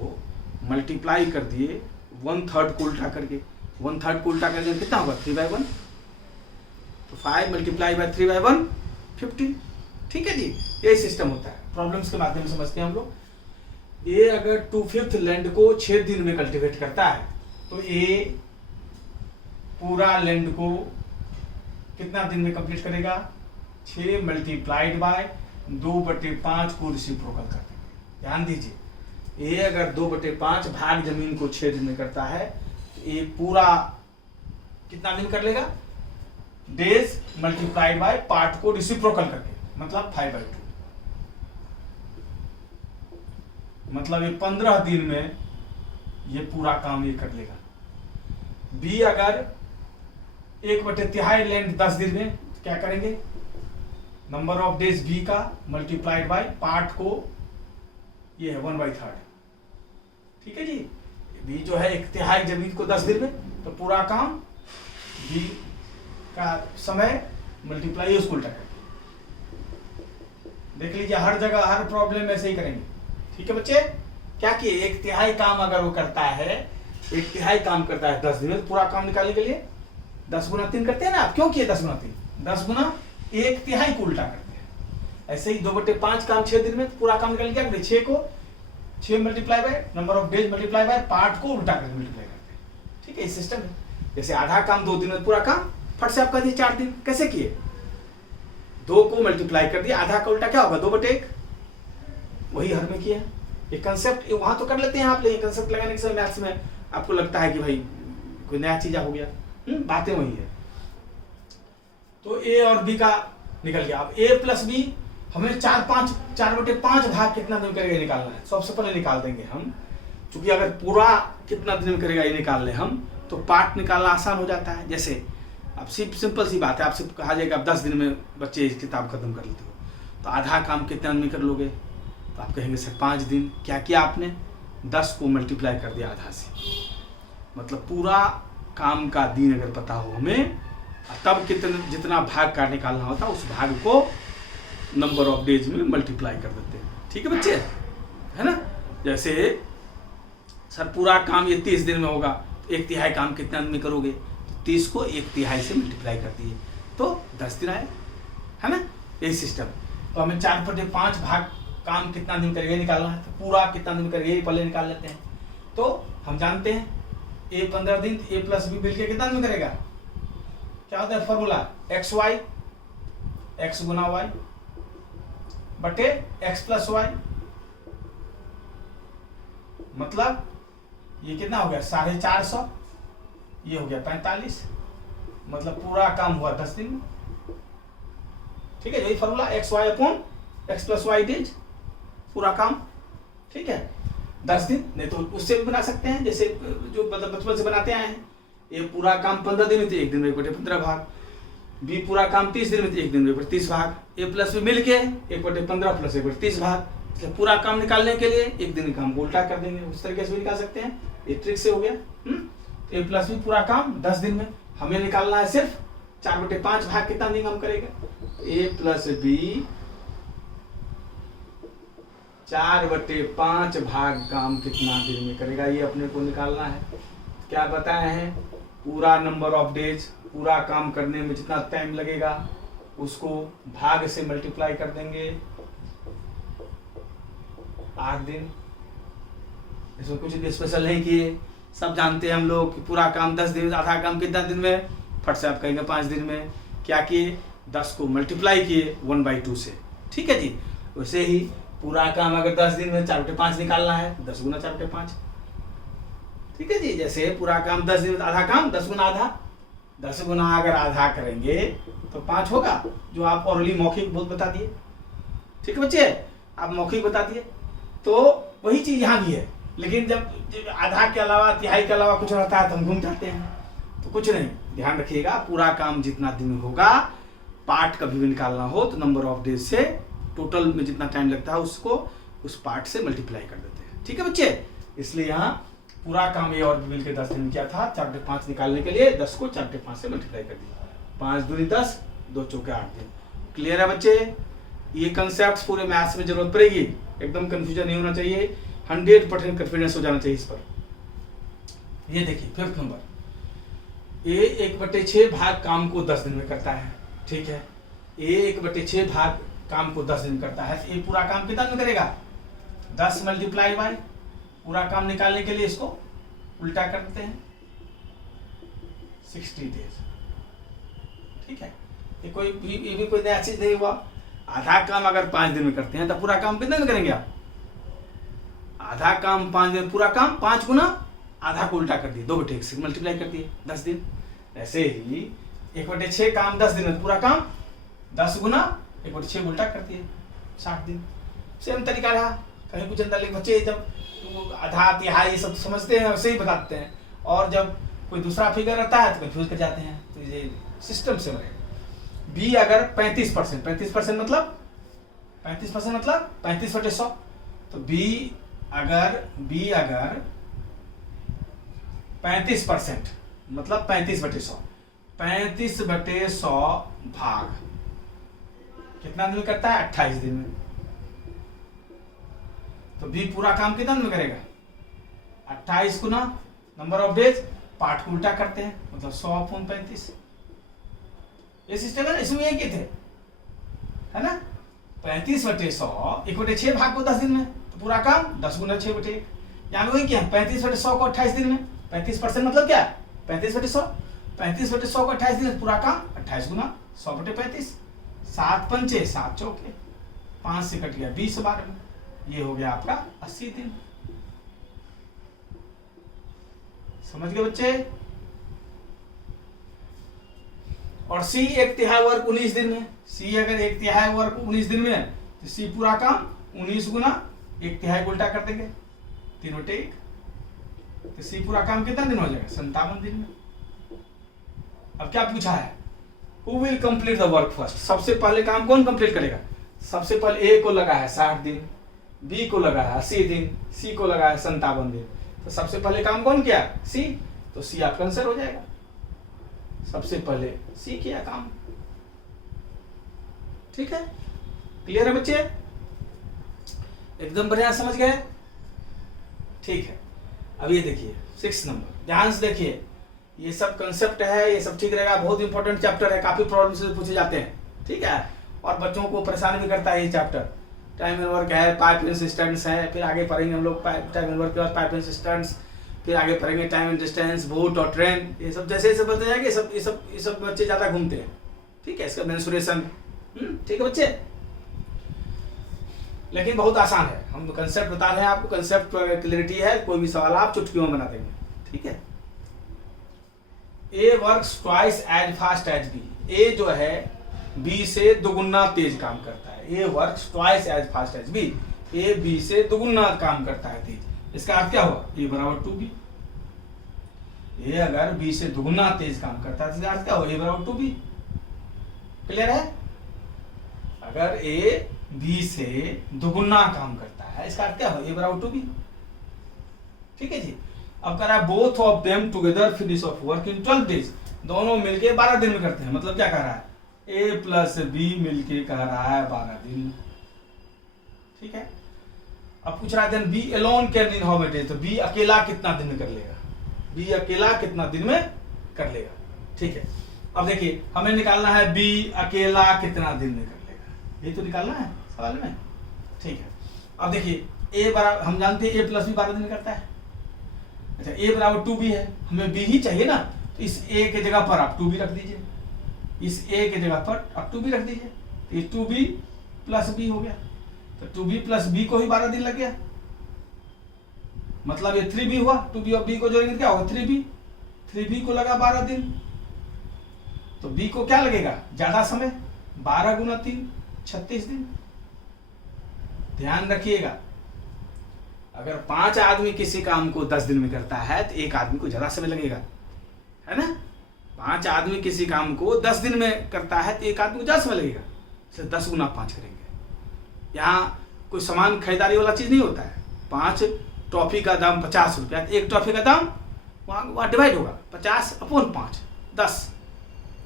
मल्टीप्लाई कर दिए 1/3 को उल्टा करके, 1/3 को उल्टा करके कितना होगा 3/1, तो 5 मल्टीप्लाई बाय 3/1 50। ठीक है जी, यही सिस्टम होता है। प्रॉब्लम्स के माध्यम से समझते हैं हम लोग। ये अगर 2/5 लैंड को 6 दिन में कल्टीवेट करता है तो ये पूरा लैंड को कितना दिन में कंप्लीट करेगा, 6 मल्टीप्लाइड बाय 2/5 को रेसिप्रोकल कर देंगे। ध्यान दीजिए, ये अगर 2/5 भाग जमीन को 6 दिन में करता है तो ये पूरा कितना दिन कर लेगा, डेज मल्टीप्लाइड बाय पार्ट को रेसिप्रोकल करके, मतलब 5/2, मतलब ये 15 दिन में ये पूरा काम ये कर लेगा। बी अगर 1/3 लैंड 10 दिन में तो क्या करेंगे, नंबर ऑफ डेज बी का मल्टीप्लाइड बाय पार्ट को ये है 1/3। ठीक है जी, बी जो है 1/3 जमीन को 10 दिन में, तो पूरा काम बी का समय मल्टीप्लाई उसको उल्टा करके। देख लीजिए हर जगह हर प्रॉब्लम ऐसे ही करेंगे। ठीक है बच्चे, क्या किए, 1/3 काम अगर वो करता है, 1/3 काम करता है 10 दिन में, तो पूरा काम निकालने के लिए 10 गुना 3 करते हैं ना आप, क्यों किए 10 गुना 3, 10 गुना 1/3 को उल्टा करते हैं। ऐसे ही 2/5 काम 6 दिन में, तो पूरा काम निकालने क्या करते, 6 को 6 multiply by number of days multiply by part को उल्टा करके मल्टीप्लाई करते हैं। ठीक है, सिस्टम है। जैसे आधा काम 2 दिन में, पूरा काम फट से आप कर दिए 4 दिन। कैसे किए, 2 को मल्टीप्लाई कर दिया, आधा का उल्टा क्या होगा 2/1, वही हर में किया। ये कंसेप्ट वहां तो कर लेते हैं आप, लेकिन कंसेप्ट लगाने के समय मैथ्स में आपको लगता है कि भाई कोई नया चीज हो गया, बातें वही है। तो ए और बी का निकल गया। अब ए प्लस बी हमें 4/5 भाग कितना दिन करेगा ये निकालना है। सबसे पहले निकाल देंगे हम, क्योंकि अगर पूरा कितना दिन करेगा ये निकाल ले हम, तो पार्ट निकालना आसान हो जाता है। जैसे अब सिंपल सी बात है, आपसे कहा जाएगा अब 10 दिन में बच्चे इस किताब खत्म कर लेते हो, तो आधा काम कितने दिन में कर लोगे, तो आप कहेंगे सर 5 दिन। क्या किया आपने, 10 को मल्टीप्लाई कर दिया आधा से, मतलब पूरा काम का दिन अगर पता हो हमें, तब जितना भाग का निकालना होता है उस भाग को नंबर ऑफ डेज में मल्टीप्लाई कर देते हैं। ठीक है बच्चे, है ना। जैसे सर पूरा काम ये 30 दिन में होगा, तो 1/3 काम कितने दिन में करोगे, तो 30 को 1/3 से मल्टीप्लाई कर दिए तो 10 दिन आए, है ना। यही सिस्टम। तो हमें 4/5 भाग काम कितना दिन करेगा निकालना है, तो पूरा कितना दिन करेगा ये पहले निकाल लेते हैं। तो हम जानते हैं ए 15 दिन, ए प्लस बी मिलकर कितना दिन करेगा, क्या होता है फॉर्मूला, XY, x गुना y बटे x प्लस y, मतलब ये कितना हो गया 450, ये हो गया 45, मतलब पूरा काम हुआ 10 दिन में। ठीक है, यही formula XY upon x plus y days, पूरा काम। ठीक है, 10 दिन, नहीं तो उससे भी बना सकते हैं, जैसे जो बचपन से बनाते आए हैं। ये पूरा काम 15 दिन में थे, 1 दिन में 1/15 भाग, बी पूरा काम 30 दिन में थे, 1 दिन में 1/30 भाग, ए प्लस बी मिल के 1/15 प्लस 1/30 भाग। इसलिए पूरा काम निकालने के लिए 1 दिन काम को उल्टा कर देंगे, उस तरीके से भी निकाल सकते हैं। ये ट्रिक से हो गया। ए प्लस बी पूरा काम 10 दिन में, हमें निकालना है सिर्फ 4/5 भाग कितना दिन काम करेगा, ए प्लस बी 4/5 भाग काम कितना दिन में करेगा, ये अपने को निकालना है। क्या बताए हैं, पूरा नंबर ऑफ डेज, पूरा काम करने में जितना टाइम लगेगा उसको भाग से मल्टीप्लाई कर देंगे 8 दिन। इसमें कुछ भी स्पेशल नहीं किए, सब जानते हैं हम लोग कि पूरा काम 10 दिन में, आधा काम कितना दिन में, फट से आप कहेंगे 5 दिन में। क्या किए, 10 को मल्टीप्लाई किए 1/2 से। ठीक है जी, वैसे ही पूरा काम अगर 10 दिन में 4/5 निकालना है, 10 गुना 4/5। ठीक है जी, जैसे पूरा काम 10 दिन में, आधा काम 10 गुना आधा, 10 गुना अगर आधा करेंगे तो 5 होगा, जो आप ऑलरेडी मौखिक बहुत बता दिए। ठीक है बच्चे, आप मौखिक बता दिए, तो वही चीज यहाँ भी है। लेकिन जब आधा के अलावा, तिहाई के अलावा कुछ रहता है तो हम घूम जाते हैं, तो कुछ नहीं, ध्यान रखिएगा। पूरा काम जितना दिन में होगा, पार्ट कभी भी निकालना हो तो नंबर ऑफ डेज से टोटल में जितना टाइम लगता है उसको उस पार्ट से मल्टीप्लाई कर देते हैं। ठीक है बच्चे, इसलिए यहाँ पूरा काम ये और भी मिलकर 10 दिन में किया था। 4/5 निकालने के लिए 10 को 4/5 से मल्टीप्लाई कर दिया, 5 दूनी 10, 2 चौके 8 दिन। क्लियर है बच्चे, ये कंसेप्ट पूरे मैथ्स में जरूरत पड़ेगी। एकदम कंफ्यूजन नहीं होना चाहिए, 100% कॉन्फिडेंस हो जाना चाहिए इस पर। ये देखिए 5th नंबर, ए 1/6 भाग काम को 10 दिन में करता है, ठीक है। ए 1/6 भाग काम को 10 दिन करता है, तो ये पूरा काम कितना दिन करेगा, 10 मल्टीप्लाई बाय, पूरा काम निकालने के लिए इसको उल्टा करते हैं 60 डेज, ठीक है। ये भी कोई नया चीज नहीं हुआ। आधा काम अगर 5 दिन में करते हैं तो पूरा काम कितने दिन करेंगे आप, आधा काम 5 दिन, पूरा काम 5 गुना आधा को उल्टा कर दिए, 2/1 से मल्टीप्लाई कर दिए 10 दिन। ऐसे ही 1/6 काम 10 दिन में, पूरा काम 10 गुना 1/6 उल्टा कर दिए 60 दिन। सेम तरीका रहा। कहीं कुछ अंदर बच्चे जब आधा तिहाई ये सब समझते हैं वैसे ही बताते हैं, और जब कोई दूसरा फिगर रहता है तो कंफ्यूज कर जाते हैं। तो ये सिस्टम से रहेगा। बी अगर 35%, 35% मतलब 35/100, तो बी अगर 35% मतलब 35/100, 35/100 भाग कितना दिन में करता है, 28 दिन में। तो बी पूरा काम कितना दिन में करेगा, 28 गुना नंबर ऑफ डेज, पार्ट को उल्टा करते हैं मतलब 100/35। ये सिस्टम है ना, इसमें एक ही थे, है ना। 35/100 1/6 भाग को 10 दिन में, तो पूरा काम 10 गुना 6/1। यहाँ वही क्या, 35/100 को 28 दिन में, 35% मतलब क्या, 35/100, 35/100 को 28 दिन में, पूरा काम 28 गुना 100/35, 7 पंचे 7 चौके, 5 से कट गया 20 बार में, ये हो गया आपका 80 दिन। समझ गए बच्चे। और सी 1/3 वर्क 19 दिन में, सी अगर 1/3 वर्क 19 दिन में है तो सी पूरा काम 19 गुना 1/3 उल्टा कर देंगे 3/1, तो सी पूरा काम कितना दिन हो जाएगा, 57 दिन में। अब क्या पूछा है, who will complete the work first, सबसे पहले काम कौन कंप्लीट करेगा। सबसे पहले ए को लगा है 60 दिन, बी को लगा है 80 दिन, सी को लगा है 57 दिन, तो सबसे पहले काम कौन किया, सी, तो सी आपका आंसर हो जाएगा। सबसे पहले सी किया काम, ठीक है। क्लियर है बच्चे, एकदम बढ़िया समझ गए, ठीक है। अब ये देखिए 6 नंबर, ध्यान से देखिए, ये सब कंसेप्ट है, ये सब ठीक रहेगा। बहुत इंपॉर्टेंट चैप्टर है, काफी प्रॉब्लम से पूछे जाते हैं, ठीक है। और बच्चों को परेशान भी करता है ये चैप्टर। टाइम एंड वर्क है, पाइप इंसिस्टेंस है, फिर आगे पढ़ेंगे हम लोग टाइम एंड वर्क के बाद पाइप इंसिस्टेंस, फिर आगे पढ़ेंगे टाइम एंड डिस्टेंस, बोट और ट्रेन, ये सब जैसे जैसे बढ़ते जाएंगे ये सब बच्चे ज्यादा घूमते हैं, ठीक है। इसका मेंसुरेशन, ठीक है बच्चे, लेकिन बहुत आसान है। हम कंसेप्ट बता रहे हैं आपको, कंसेप्ट क्लियरिटी है, कोई भी सवाल आप चुटकियों में बना देंगे, ठीक है। A works twice as fast as B, A जो है बी से दोगुना तेज काम करता है। A works twice as fast as B, A B से दोगुना काम करता है तेज। इसका अर्थ क्या हुआ, ए बराबर 2b। ए अगर बी से दोगुना तेज काम करता है तो इसका अर्थ क्या हुआ, ए बराबर 2b। क्लियर है। अगर ए बी से दोगुना काम करता है इसका अर्थ क्या हुआ, ए बराबर 2b, ठीक है जी। अब कह रहा है both of them together finish off work in 12 days, दोनों मिलके 12 दिन में करते हैं। मतलब क्या कह रहा है, ए प्लस बी मिलके कह रहा है 12 दिन, ठीक है। अब पूछ रहा है then B alone can in how many days, तो बी अकेला कितना दिन में कर लेगा, बी अकेला कितना दिन में कर लेगा, ठीक है। अब देखिए हमें निकालना है बी अकेला कितना दिन में कर लेगा, ये तो निकालना है सवाल में, ठीक है। अब देखिए ए बराबर, हम जानते हैं ए प्लस बी 12 दिन में करता है। अच्छा ए बराबर 2b है, हमें b ही चाहिए ना, तो इस a के जगह पर आप 2b रख दीजिए, इस a के जगह पर आप 2b रख दीजिए, तो ये 2b प्लस b हो गया। तो 2b प्लस b को ही 12 दिन लग गया, मतलब ये 3b हुआ। 2b और b को जोड़ेंगे क्या होगा, 3b, 3b को लगा 12 दिन, तो b को क्या लगेगा, ज्यादा समय, 12 गुना 3 36 दिन। ध्यान रखिएगा, अगर 5 आदमी किसी काम को 10 दिन में करता है तो एक आदमी को ज्यादा समय लगेगा, है ना। 5 आदमी किसी काम को 10 दिन में करता है तो एक आदमी को ज्यादा समय लगेगा, इसलिए 10 गुना 5 करेंगे। यहाँ कोई सामान खरीदारी वाला चीज नहीं होता है। 5 टॉफी का दाम 50 रुपया, तो एक टॉफी का दाम वहाँ डिवाइड होगा 50/5 10,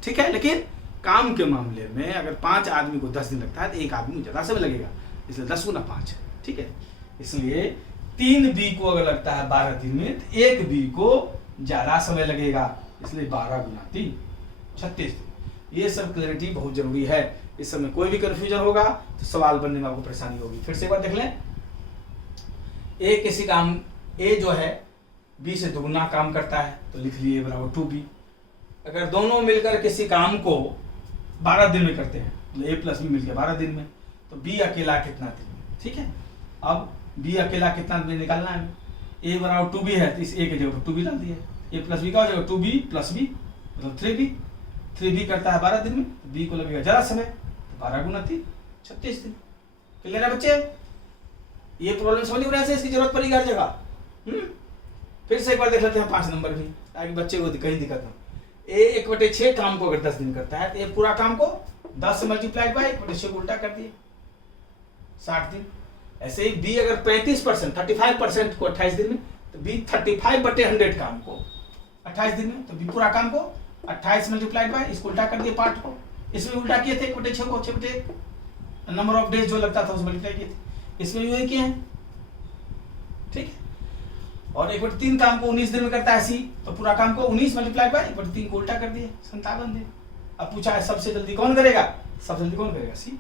ठीक है। लेकिन काम के मामले में अगर 5 आदमी को 10 दिन लगता है तो एक आदमी को ज्यादा समय लगेगा, इसलिए 10 गुना 5, ठीक है। इसलिए 3 बी को अगर लगता है 12 दिन में तो 1 बी को ज्यादा समय लगेगा, इसलिए 12 गुना 3 36 दिन। ये सब क्लैरिटी बहुत जरूरी है। इस समय कोई भी कंफ्यूजन होगा तो सवाल बनने में आपको परेशानी होगी। फिर से एक बार देख लें, ए किसी काम, ए जो है बी से दुगुना काम करता है तो लिख लिए बराबर 2b। अगर दोनों मिलकर किसी काम को 12 दिन में करते हैं तो ए प्लस बी मिलकर 12 दिन में, तो बी अकेला कितना दिन में, ठीक है। अब बी अकेला कितना दिन में निकालना है, ए बराबर 2b है तो इस ए की जगह पर 2b डाल दिया, ए प्लस बी का हो जाएगा 2b प्लस बी मतलब 3b। 3b करता है 12 दिन में, तो बी को लगेगा ज़्यादा समय, तो 12 गुना 3 36 दिन। क्लियर है बच्चे? ये प्रॉब्लम समझ में ऐसे इसकी जरूरत पड़ेगी हर जगह। फिर से एक बार देख लेते हैं 5 नंबर भी, ताकि बच्चे को कहीं दिक्कत हो। ए 1/6 काम को अगर 10 दिन करता है तो ये पूरा काम को 10 से मल्टीप्लाइड बाई 1/6 को उल्टा कर दिए 60 दिन। ऐसे ही बी अगर 35% 35% को 28 दिन में, तो बी 35/100 काम को 28 दिन में, तो बी पूरा काम को 28 मल्टीप्लाइड बाई इसको उल्टा कर दिए पार्ट को। इसमें उल्टा किए थे 1/6 को 6/1 नंबर ऑफ डेज जो लगता था उस मल्टीप्लाई किए थे, इसमें भी वही किए हैं, ठीक है। और 1/3 काम को 19 दिन में करता है सी, तो पूरा काम को 19 मल्टीप्लाई बाई 1/3 को उल्टा कर दिए 57 दिन। अब पूछा है सबसे जल्दी कौन करेगा, सबसे जल्दी कौन करेगा, सी।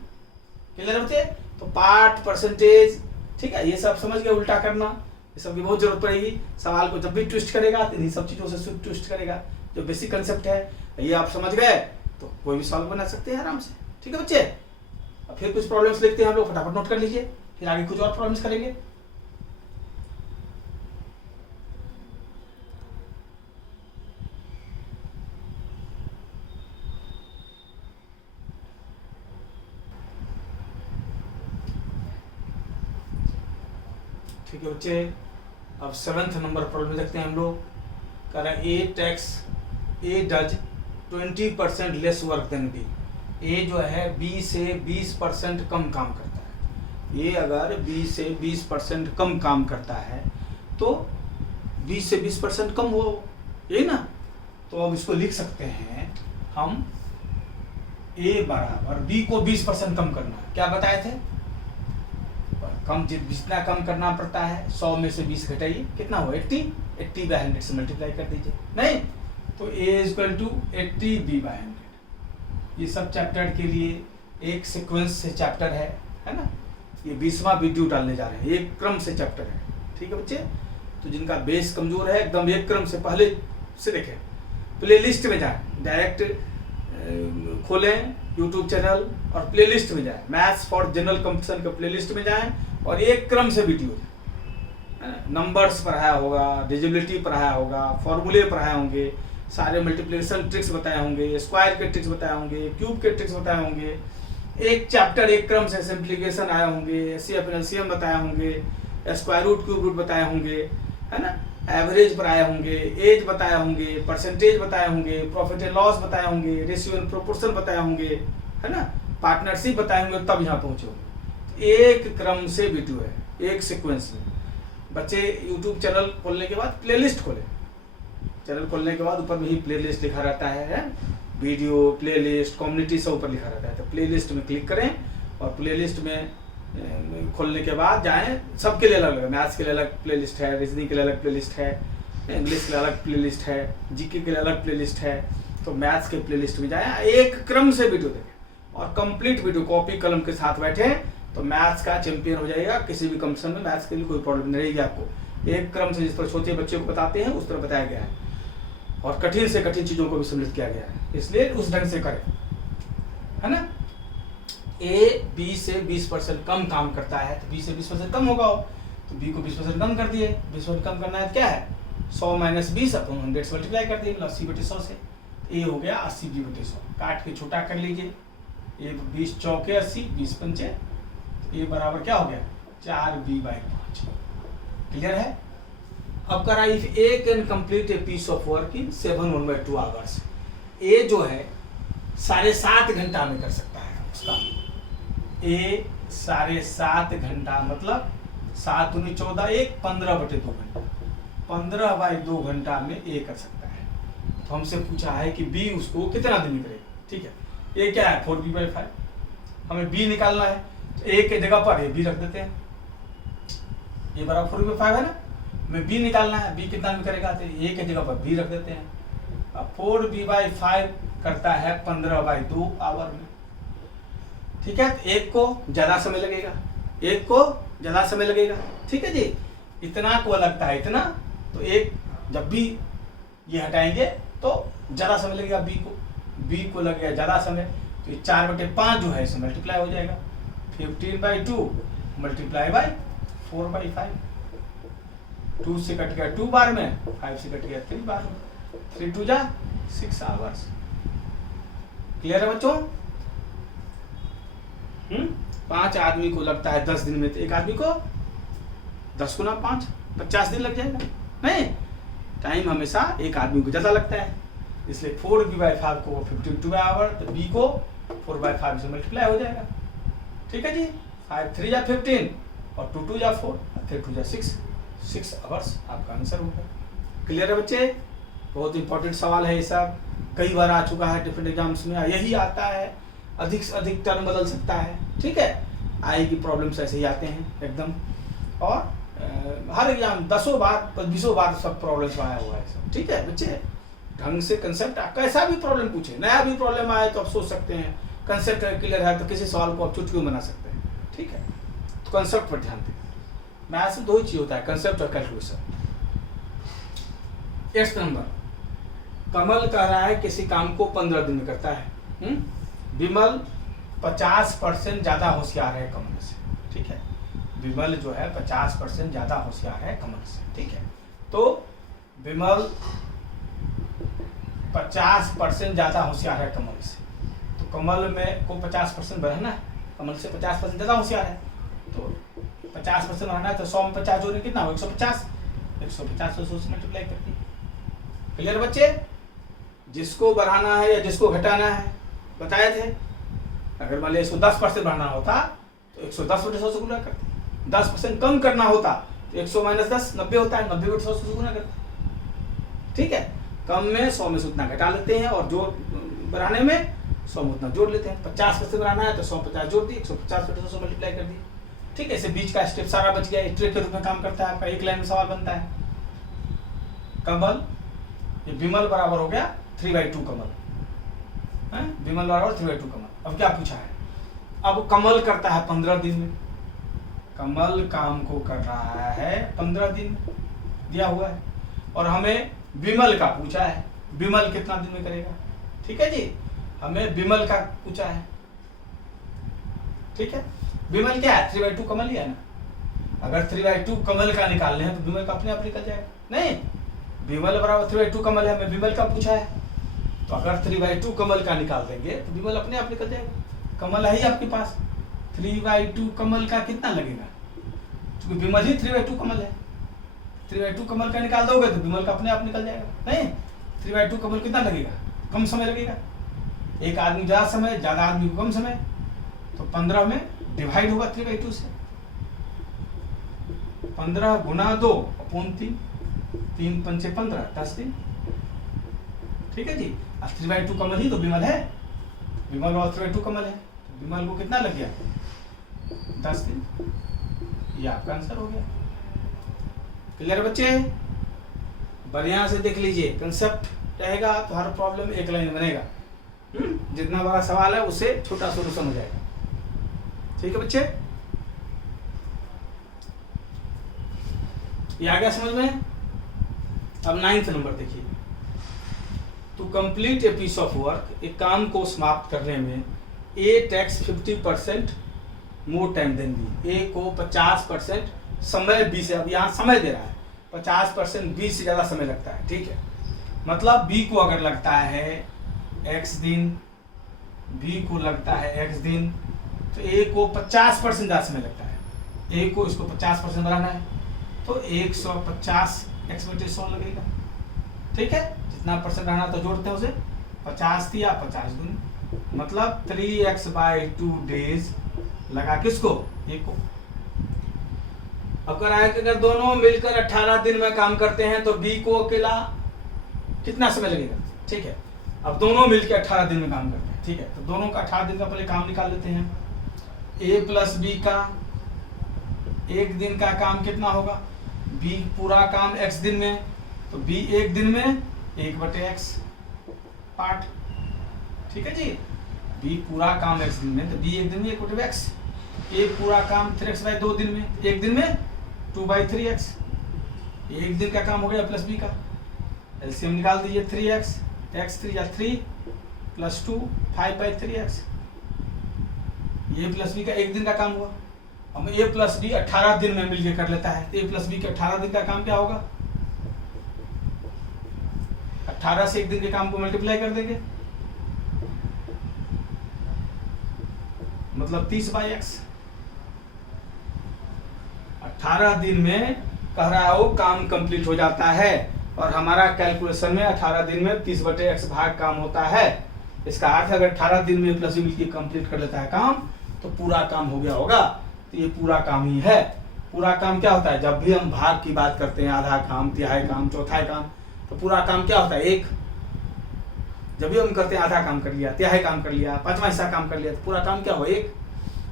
क्लियर होते हैं? तो पार्ट परसेंटेज, ठीक है, ये सब समझ गए। उल्टा करना ये सब की बहुत जरूरत पड़ेगी। सवाल को जब भी ट्विस्ट करेगा तो इन्हीं सब चीजों से ट्विस्ट करेगा। जो बेसिक कंसेप्ट है ये आप समझ गए तो कोई भी सवाल बना सकते हैं आराम से, ठीक है बच्चे। अब फिर कुछ प्रॉब्लम्स लिखते हैं हम लोग, फटाफट नोट कर लीजिए, फिर आगे कुछ और प्रॉब्लम्स करेंगे। ठीक है बच्चे, अब 7th नंबर प्रॉब्लम देखते हैं हम लोग। कह रहा है A does 20% less work than B. A जो है बी से 20% कम काम करता है। ए अगर बी से 20% कम काम करता है तो 20 से 20% कम हो, ये ना। तो अब इसको लिख सकते हैं हम, ए बराबर बी को 20% कम करना है। क्या बताए थे, कम जितना कम करना पड़ता है 100 में से 20 घटाइए, कितना हो 80/100 से मल्टीप्लाई कर दीजिए, नहीं तो a = 80b/100। ये सब चैप्टर के लिए एक सीक्वेंस से चैप्टर है ना। ये 20वां वीडियो डालने जा रहे हैं, एक क्रम से चैप्टर है, ठीक है बच्चे। तो जिनका बेस कमजोर है एकदम एक क्रम से पहले से देखें, प्लेलिस्ट में जाएं, डायरेक्ट खोलें यूट्यूब चैनल और प्लेलिस्ट में जाएं, मैथ्स फॉर जनरल कंपटीशन का प्लेलिस्ट में जाएं और एक क्रम से वीडियो नंबर्स पढ़ाया होगा, डिजिबिलिटी पढ़ाया होगा, फॉर्मूले पढ़ाए होंगे, सारे मल्टीप्लिकेशन ट्रिक्स बताए होंगे, स्क्वायर के ट्रिक्स बताए होंगे, क्यूब के ट्रिक्स बताए होंगे। एक चैप्टर एक क्रम से सिंप्लीफिकेशन आए होंगे, एलसीएम बताए होंगे, स्क्वायर रूट क्यूब रूट बताए होंगे, है ना। एवरेज बताए होंगे, एज बताए होंगे, परसेंटेज बताए होंगे, प्रॉफिट एंड लॉस बताए होंगे, रेशियो एंड प्रोपोर्शन बताए होंगे, है ना, पार्टनरशिप बताए होंगे, तब यहाँ पहुँचे होंगे। एक क्रम से वीडियो है, एक सीक्वेंस में। बच्चे यूट्यूब चैनल खोलने के बाद प्लेलिस्ट खोले, चैनल खोलने के बाद ऊपर में ही प्लेलिस्ट लिखा रहता है, वीडियो प्लेलिस्ट कम्युनिटी सब ऊपर लिखा रहता है। तो प्लेलिस्ट में क्लिक करें और प्लेलिस्ट में खोलने के बाद जाएं, सबके लिए अलग अलग, मैथ्स के लिए अलग प्लेलिस्ट है, रीजनिंग के लिए अलग प्लेलिस्ट है, इंग्लिश के लिए अलग प्लेलिस्ट है, जीके के लिए अलग प्लेलिस्ट है। तो मैथ्स के प्लेलिस्ट में जाएं, एक क्रम से वीडियो देखें और कंप्लीट वीडियो कॉपी कलम के साथ बैठे तो मैथ्स का चैंपियन हो जाएगा। किसी भी कंपटीशन में मैथ्स के लिए कोई प्रॉब्लम नहीं रहेगी आपको। एक क्रम से जिस तरह छोटे बच्चों को बताते हैं उस तरह बताया गया है और कठिन से कठिन चीजों को भी सम्मिलित किया गया है, इसलिए उस ढंग से करें, है ना। ए बी से 20% कम काम करता है तो बी से 20% कम होगा, तो बी को 20% कम कर दिए। 20% कम करना है क्या है, 100 - 20 अपन 100 से मल्टीप्लाई कर दिए, 80/100 से। ए हो गया 80b/100, काट के छोटा कर लीजिए। ये 20 चौके 80, 20 पंचे, ये बराबर क्या हो गया 4b/5। क्लियर है। अब करा if A can complete a piece of work in 7/1/2 hours. A जो है 7.5 घंटा में कर सकता है उसका। ए 7.5 घंटा मतलब 7 × 14 1 15/2 घंटा, 15/2 घंटा में ए कर सकता है। तो हमसे पूछा है कि बी उसको कितना दिन में करेगा, ठीक है। ए क्या है 4b/5, हमें बी निकालना है तो ए के जगह पर ए बी रख देते हैं, ए बराबर 4b/5 है ना, हमें बी निकालना है, बी कितना में करेगा तो ए की जगह पर बी रख देते हैं। अब 4b/5 करता है 15/2 आवर में, ठीक है। तो एक को ज्यादा समय लगेगा, एक को ज्यादा समय लगेगा, ठीक है जी। इतना को लगता है इतना, तो एक जब भी ये हटाएंगे तो ज्यादा समय लगेगा बी को लगेगा ज्यादा समय, तो ये 4/5 जो है इसमें मल्टीप्लाई हो जाएगा, 15/2 मल्टीप्लाई बाय 4/5, 2 से कट गया 2 बार में, 5 से कट गया 3 बार में, 3 2 जा 6 आवर्स। क्लियर है बच्चों? 5 आदमी को लगता है 10 दिन में, तो एक आदमी को 10 गुना 5 50 दिन लग जाएगा। नहीं, टाइम हमेशा एक आदमी को ज्यादा लगता है, इसलिए 4b/5 को 52 आवर, तो b को 4/5 से मल्टीप्लाई हो जाएगा, ठीक है जी। 5 3 जा 15 और 2 2 जा 4 और 3 2 जा 6 आवर्स आपका आंसर होगा। क्लियर है बच्चे? बहुत इंपॉर्टेंट सवाल है ये सब, कई बार आ चुका है डिफरेंट एग्जाम्स में, यही आता है, अधिक से अधिक टर्म बदल सकता है, ठीक है। आएगी प्रॉब्लम्स ऐसे ही आते हैं एकदम, और हर एग्जाम 10 बार 20 बार सब प्रॉब्लम्स आया हुआ है सब, ठीक है बच्चे। ढंग से कंसेप्ट कैसा भी प्रॉब्लम पूछे, नया भी प्रॉब्लम आए तो आप सोच सकते हैं, कंसेप्ट क्लियर है तो किसी सवाल को आप चुटकी बना सकते हैं, ठीक है। तो कंसेप्ट पर ध्यान दें, मैथ्स में 2 ही चीज होता है, कंसेप्ट और कैलकुलेशन। 8 नंबर, कमल कह रहा है किसी काम को 15 दिन में करता है। विमल 50% ज्यादा होशियार है कमल से, ठीक है। विमल जो है 50% ज्यादा होशियार है कमल से, ठीक है। तो विमल 50% ज्यादा होशियार है कमल से, तो कमल में को 50% बढ़ाना है, कमल से 50% ज्यादा होशियार है, तो 50% बढ़ाना है, तो 100 में 50 जोड़े कितना हो 150, 150 से 100 से मल्टीप्लाई करती है। क्लियर बच्चे? जिसको बढ़ाना है या जिसको घटाना है बताए थे, अगर मान लिया इसको 10% बढ़ाना होता तो 110/100 से गुना करते, 10% कम करना होता तो 100 - 10 90 होता है, 90/100 से गुना करते, ठीक है। कम में 100 में से उतना घटा लेते हैं, और जो बढ़ाने में 100 में उतना जोड़ लेते हैं। 50% बढ़ाना है तो 150 जोड़ दिए, 150/100 से मल्टीप्लाई कर दिए, ठीक है। इसे बीच का स्टेप सारा बच गया, ट्रिक के रूप में काम करता है आपका, एक लाइन में सवाल बनता है। कमल ये विमल बराबर हो गया 3/2 कमल, विमल बराबर 3/2 कमल। अब क्या पूछा है, अब कमल करता है 15 दिन में, कमल काम को कर रहा है 15 दिन दिया हुआ है, और हमें विमल का पूछा है, विमल कितना दिन में करेगा, ठीक है जी। हमें विमल का पूछा है, ठीक है। विमल क्या है 3/2 कमल ही है ना, अगर 3/2 कमल का निकालने हैं तो विमल का अपने आप निकल जाएगा। नहीं, विमल बराबर 3/2 कमल है, हमें विमल का पूछा है, तो अगर 3/2 कमल का निकाल देंगे तो विमल अपने आप निकल जाएगा। कमल है ही आपके पास, 3/2 कमल का कितना लगेगा, क्योंकि विमल ही 3/2 कमल है, 3/2 कमल का निकाल दोगे तो विमल का अपने आप निकल जाएगा। नहीं, 3/2 कमल कितना लगेगा, कम समय लगेगा, एक आदमी ज्यादा समय, ज्यादा आदमी को कम समय, तो 15 में डिवाइड होगा 3/2 से, 15 गुना 2 अपॉन 3, 3 पंचे 15, 10 दिन, ठीक है जी। 3/2 कमल ही तो विमल है, विमल और 3/2 कमल है, तो विमल को कितना लग गया 10 दिन, ये आपका आंसर हो गया। क्लियर बच्चे? बढ़िया से देख लीजिए, कंसेप्ट रहेगा तो हर प्रॉब्लम एक लाइन बनेगा, जितना बड़ा सवाल है उससे छोटा सोल्यूशन हो जाएगा, ठीक है बच्चे? ये आ गया समझ में? अब 9th नंबर देखिए, to complete a piece of work, एक काम को समाप्त करने में A takes 50% more time than B, A को 50% समय बी से, अब यहाँ समय दे रहा है 50% बी से ज्यादा समय लगता है, ठीक है। मतलब बी को अगर लगता है x दिन, बी को लगता है x दिन, तो ए को 50% ज्यादा समय लगता है, ए को इसको 50% बनाना है, तो 150 x/100 लगेगा, ठीक है। जितना परसेंट रहना तो जोड़ते हैं उसे, 50 दिया 50 दूनी, मतलब 3x/2 डेज लगा किसको, ए को। अब कराया कि अगर दोनों मिलकर 18 दिन में काम करते हैं तो बी को अकेला कितना समय लगेगा, ठीक है। अब दोनों मिलकर 18 दिन में काम करते हैं, ठीक है, तो दोनों का 18 दिन का पहले काम निकाल लेते हैं। a + b का एक दिन का काम कितना होगा, बी पूरा काम x दिन में, तो b एक दिन में 1/x पार्ट, ठीक है जी। b पूरा काम x दिन में, तो b एक दिन में 1/x, a पूरा काम 3x/2 दिन में, एक दिन में 2/3x, एक दिन का काम हो गया प्लस b का। एलसीएम निकाल दीजिए, 3x, x 3 या 3 प्लस 2 5/3x, ये प्लस बी का एक दिन का काम हुआ। अब ए प्लस बी 18 दिन में मिलकर कर लेता है, तो ए प्लस बी के 18 दिन का काम क्या होगा, 18 से एक दिन के काम को मल्टीप्लाई कर देंगे, मतलब 30/x। 18 दिन में कह रहा है वो काम कंप्लीट हो जाता है, और हमारा कैलकुलेशन में 18 दिन में 30/x भाग काम होता है। इसका अर्थ अगर 18 दिन में प्लस बी मिलकर कंप्लीट कर लेता है काम, तो पूरा काम हो गया होगा। तो ये पूरा काम ही है। पूरा काम क्या होता है, जब भी हम भाग की बात करते हैं, आधा काम, तिहाई काम, चौथाई काम, तो पूरा काम क्या होता है, एक। जब भी हम करते हैं आधा काम कर लिया, तिहाई काम कर लिया, पांचवा हिस्सा काम कर लिया, तो पूरा काम क्या हो, एक।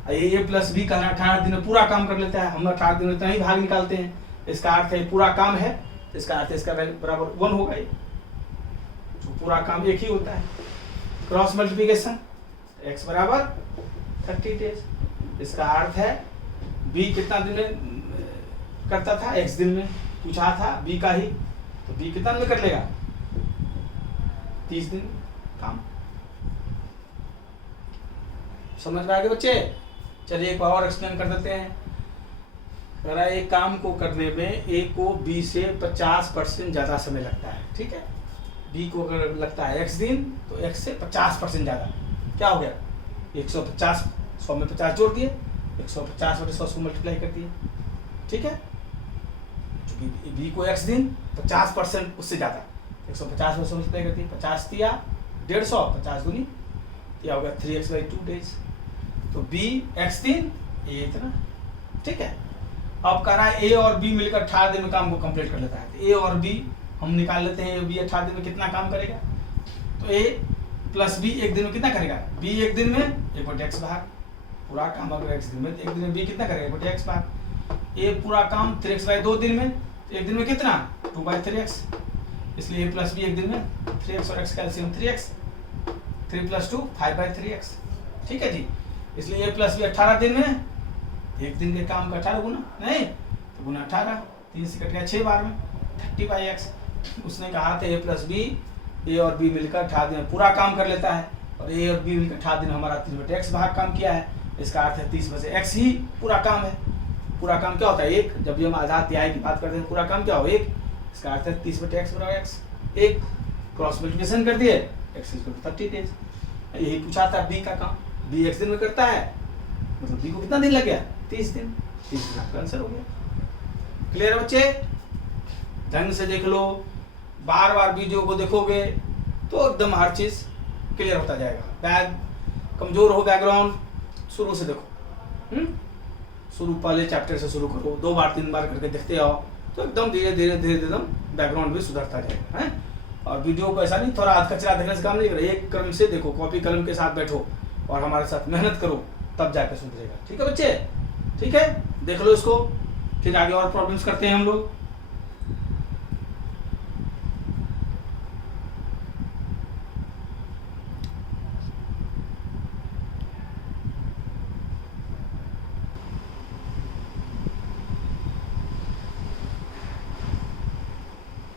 ये ए प्लस बी का 18 दिन में पूरा काम कर लेता है, हम 18 दिन में इतना ही भाग निकालते हैं। इसका अर्थ है पूरा काम है, इसका अर्थ इसका बराबर 1 होगा। ये तो पूरा काम एक ही होता है। क्रॉस मल्टीप्लिकेशन, x बराबर 30 डेज। इसका अर्थ है b कितना दिन में करता था, x दिन में पूछा था b का ही, तो b कितना दिन में कर लेगा, 30 दिन काम। समझ में आ गए बच्चे? चलिए एक और एक्सप्लेन कर देते हैं। अगर एक काम को करने में a को b से 50% ज्यादा समय लगता है, ठीक है। b को अगर लगता है x दिन, तो x से 50% ज्यादा, क्या हो गया, 150, 100 में 50 जोड़ दिए, 150/100 को मल्टीप्लाई कर दिए, ठीक है। चूंकि b को x दिन 50% उससे ज्यादा, 150/100 मल्टीप्लाई कर दिए, 50 दिया 150, 50 दूनी क्या होगा 3x/2 डेज। तो b x दिन, a इतना, ठीक है। अब कह रहा है a और b मिलकर 18 दिन में काम को कंप्लीट कर लेता है, तो a और b हम निकाल लेते हैं। b 18 दिन में कितना काम करेगा, तो a प्लस b एक दिन में कितना करेगा, b एक दिन में 1/x भाग, पूरा काम अगर x दिन में, एक दिन में b कितना करेगा 1/x भाग। a पूरा काम 3x/2 दिन में, एक दिन में कितना 2/3x, इसलिए a प्लस b एक दिन में 3x और x का एलसीएम 3x, 3 + 2 5/3x, ठीक है जी। इसलिए a प्लस b 18 दिन में, एक दिन के काम का 18 गुना, नहीं तो गुना 18, 3 से कट गया 6 बार में 30/x। उसने कहा था a प्लस b, a और b मिलकर 18 दिन में पूरा काम कर लेता है, और a और b मिलकर 18 दिन हमारा 30/x भाग काम किया है। इसका अर्थ है 30/x ही पूरा काम है। पूरा काम क्या होता है, एक। जब भी हम आधा तिहाई की बात करते हैं, पूरा काम क्या हो, एक। इसका अर्थ है 30/x बराबर x, एक। क्रॉस मल्टीप्लिकेशन कर दिए, x = 30 डेज। यही पूछा था b का काम, b x दिन में करता है, मतलब b को कितना दिन लग गया, 30 दिन। 30 दिन आपका आंसर हो गया। क्लियर बच्चे? ढंग से देख लो, बार बार वीडियो को देखोगे तो एकदम हर चीज क्लियर होता जाएगा। कमजोर हो बैकग्राउंड, शुरू से देखो, शुरू पहले चैप्टर से शुरू करो, 2 बार 3 बार करके देखते आओ, तो एकदम धीरे धीरे एकदम बैकग्राउंड भी सुधरता जाएगा, है। और वीडियो को ऐसा नहीं थोड़ा हाथ कचरा देखने से काम नहीं करेगा, एक क्रम से देखो, कॉपी कलम के साथ बैठो और हमारे साथ मेहनत करो, तब जाकर सुधरेगा। ठीक है बच्चे? ठीक है, देख लो इसको, फिर आगे और प्रॉब्लम्स करते हैं हम लोग।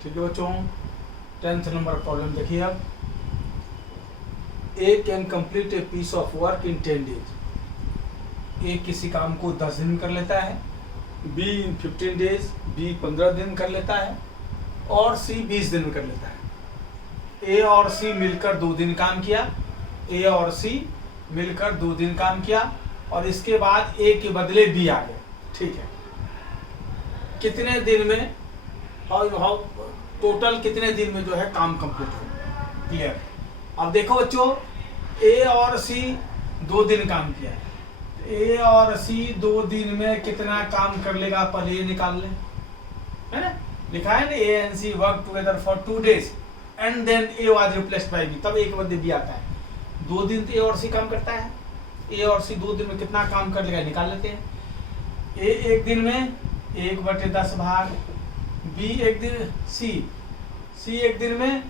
ठीक है बच्चों, 10th नंबर प्रॉब्लम देखिए अब। A can complete a piece of work in 10 days. A किसी काम को 10 दिन कर लेता है, बी इन 15 डेज, बी 15 दिन कर लेता है, और सी 20 दिन में कर लेता है। ए और सी मिलकर 2 दिन काम किया, ए और सी मिलकर 2 दिन काम किया, और इसके बाद ए के बदले बी आ गया। ठीक है, कितने दिन में और टोटल कितने दिन में जो है काम कंप्लीट हो? क्लियर? अब देखो बच्चों, ए और सी 2 दिन काम किया है, ए और सी 2 दिन में कितना काम कर लेगा, पर ये निकाल लें, है ना। लिखा है ना, A and C work together for 2 days and then A was replaced by B, तब एक बदले बी आता है। 2 दिन तो ए और सी काम करता है, ए और सी 2 दिन में कितना काम कर लेगा निकाल लेते हैं। ए एक दिन में 1/10 भाग, बी एक दिन, सी एक दिन में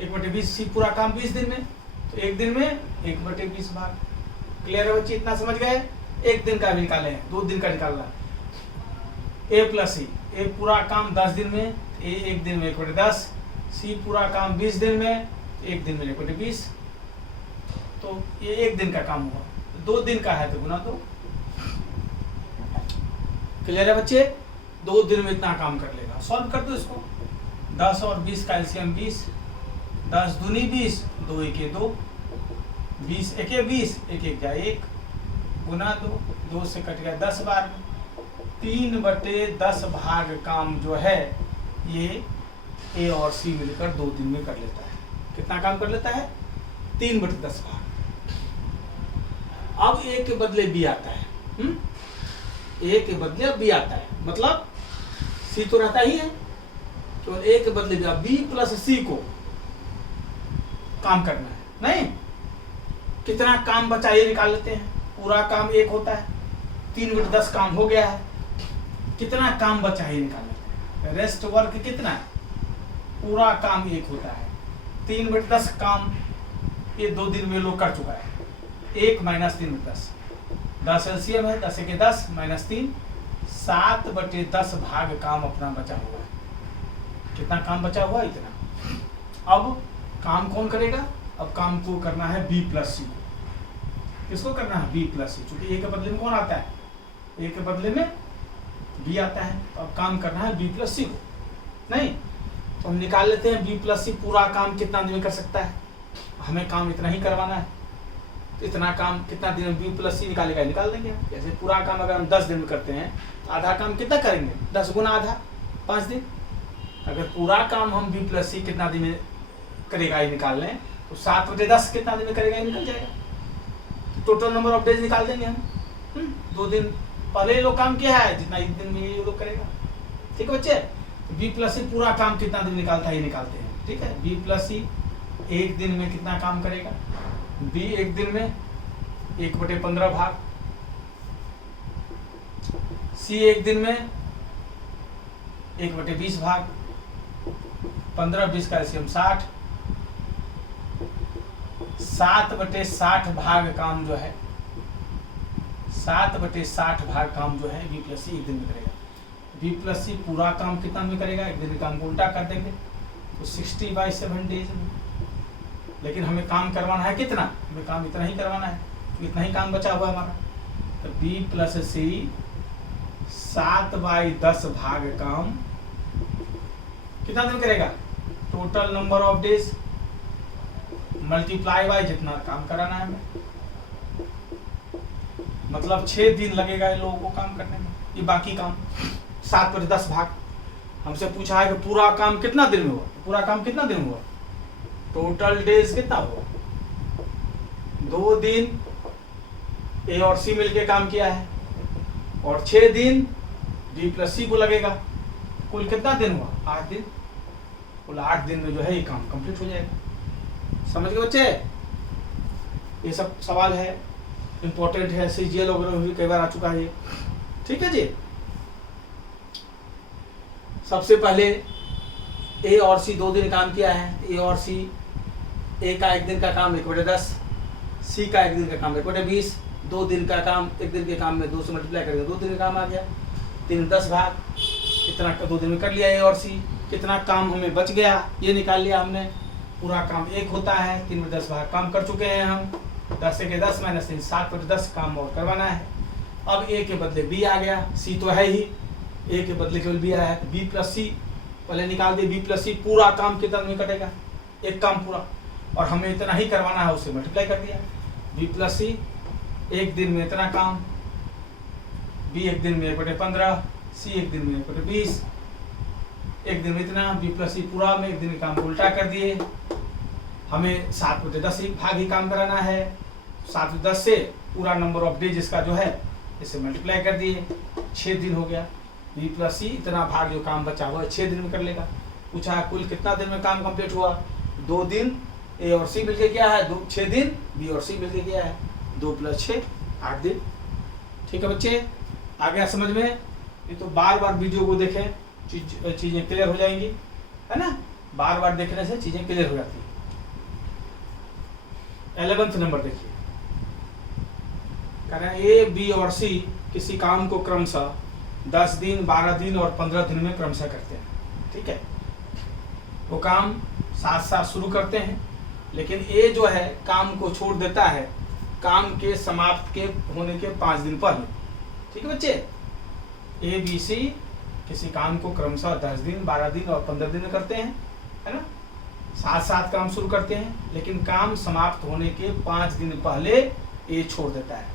1/20, सी पूरा काम 20 दिन में, तो एक दिन में 1/20 भाग। क्लियर है बच्चे, इतना समझ गए। एक दिन का भी निकाले हैं, 2 दिन का निकालना। ए प्लस सी, ए पूरा काम 10 दिन में, ए एक दिन में 1/10, सी पूरा काम 20 दिन में, एक दिन में 1/20, तो ये एक दिन का काम हुआ। 2 दिन का है तो गुना 2। क्लियर है बच्चे, 2 दिन में इतना काम कर लेगा। सॉल्व कर दो इसको। 10 और 20 का एलसीएम 20, 10 दूनी 20, 2 एके 2, 20 एके 20, 1 1 जा 1, गुना 2, 2 से कट गया 10 बार, 3/10 भाग काम जो है ये ए और सी मिलकर 2 दिन में कर लेता है। कितना काम कर लेता है? 3/10 भाग। अब ए के बदले बी आता है, ए के बदले बी आता है, मतलब सी तो रहता ही है, तो ए के बदले बी प्लस सी को काम करना है। नहीं, कितना काम बचा ये निकाल लेते हैं। पूरा काम 1 होता है, 3/10 काम हो गया है, कितना काम बचा है निकाल लेते हैं। रेस्ट वर्क कितना है? पूरा काम 1 होता है, 3/10 काम ये 2 दिन में लोग कर चुका है। 1 - 3/10, 10 एलसीएम है, 10 के 10 - 3, 7/10 भाग काम अपना बचा हुआ है। कितना काम बचा हुआ है? इतना। अब काम कौन करेगा? अब काम को करना है बी प्लस सी को। किसको करना है? बी प्लस सी, क्योंकि ए के बदले में कौन आता है? ए के बदले में बी आता है, तो अब काम करना है बी प्लस सी को। नहीं तो हम निकाल लेते हैं बी प्लस सी पूरा काम कितना दिन में कर सकता है। हमें काम इतना ही करवाना है, तो इतना काम कितना दिन में बी प्लस सी निकालेगा, निकाल देंगे। जैसे पूरा काम अगर हम 10 दिन में करते हैं तो आधा काम कितना करेंगे? 10 गुना आधा, 5 दिन। अगर पूरा काम हम बी प्लस सी कितना दिन में करेगा ये निकाल लें, तो 7/10 कितना दिन में करेगा ये निकल जाएगा। तो टोटल नंबर ऑफ डेज निकाल देंगे हम। 2 दिन पहले ये लोग काम किया है, जितना 1 दिन में ये लोग करेगा। ठीक है बच्चे, बी प्लस सी पूरा काम कितना दिन निकालता है ये निकालते हैं। ठीक है, बी प्लस सी 1 दिन में कितना काम करेगा? बी एक दिन में 1/15 भाग, सी एक दिन में 1/20 भाग, 15-20 का एलसीएम 60, 7/60 भाग काम जो है, 7/60 भाग काम जो है बी प्लस सी 1 दिन में करेगा। बी प्लस सी पूरा काम कितना में करेगा? 1 दिन में काम को उल्टा कर देंगे, तो 60/7 डेज में। लेकिन हमें काम करवाना है कितना? हमें काम इतना ही करवाना है, तो इतना ही काम बचा हुआ है हमारा। तो बी प्लस सी 7/10 भाग काम कितना दिन करेगा? Total number of days multiply by जितना काम कराना है हमें, मतलब 6 दिन लगेगा इन लोगों को काम करने में। ये बाकी काम 7/10 भाग। हमसे पूछा है कि पूरा काम कितना दिन में हुआ, पूरा काम कितना दिन हुआ? टोटल डेज कितना हुआ? 2 दिन ए और सी मिलके काम किया है, और 6 दिन बी प्लस सी को लगेगा। कुल कितना दिन हुआ? 8 दिन। कुल 8 दिन में जो है ये काम कंप्लीट हो जाएगा। समझ गए बच्चे? ये सब सवाल है, इंपॉर्टेंट है, सीजीएल वगैरह भी कई बार आ चुका है ये। ठीक है जी। सबसे पहले ए और सी 2 दिन काम किया है। ए और सी, ए का 1 दिन का काम 1/10, सी का 1 दिन का काम 1/20, 2 दिन का काम 1 दिन के काम में 2 से मल्टीप्लाई करेंगे 2 दिन का काम आ गया, 3/10 भाग। इतना 2 दिन में कर लिया ए और सी। कितना काम हमें बच गया ये निकाल लिया हमने। पूरा काम 1 होता है, 3/10 भाग काम कर चुके हैं हम। 10 के 10 - 3, 7/10 काम और करवाना है। अब ए के बदले बी आ गया, सी तो है ही, ए के बदले केवल बी आया है, तो बी प्लस सी पहले निकाल दिए। बी प्लस सी पूरा काम कितना में कटेगा? 1 काम पूरा, और हमें इतना ही करवाना है, उसे मल्टीप्लाई कर दिया। बी प्लस सी 1 दिन में इतना काम, बी 1 दिन में 1/15, सी 1 दिन में 1/20, 1 दिन में इतना। बी प्लस सी पूरा में 1 दिन काम उल्टा कर दिए। हमें 7/10 भाग ही काम कराना है। 7/10 से पूरा नंबर ऑफ डेज इसका जो है इसे मल्टीप्लाई कर दिए, 6 दिन हो गया। बी प्लस सी इतना भाग जो काम बचा हुआ है 6 दिन में कर लेगा। पूछा कुल कितना दिन में काम कंप्लीट हुआ? 2 दिन ए और सी मिलके किया है, 6 दिन बी और सी मिलके किया है, 2 + 6 8 दिन। ठीक है बच्चे, आ गया समझ में? ये तो बार बार वीडियो को देखें, चीजें क्लियर हो जाएंगी, है ना? बार बार देखने से चीजें क्लियर हो जाती है। 11वां नंबर देखिए, कह रहे हैं ए, बी और सी किसी काम को क्रमशः 10 दिन, 12 दिन और 15 दिन में क्रमशः करते हैं। ठीक है, वो काम साथ साथ शुरू करते हैं, लेकिन ए जो है काम को छोड़ देता है काम के समाप्त के होने के 5 दिन पहले। ठीक है बच्चे, ए बी सी किसी काम को क्रमशः 10 दिन, 12 दिन और 15 दिन में करते हैं, है ना? साथ साथ काम शुरू करते हैं, लेकिन काम समाप्त होने के 5 दिन पहले ए छोड़ देता है।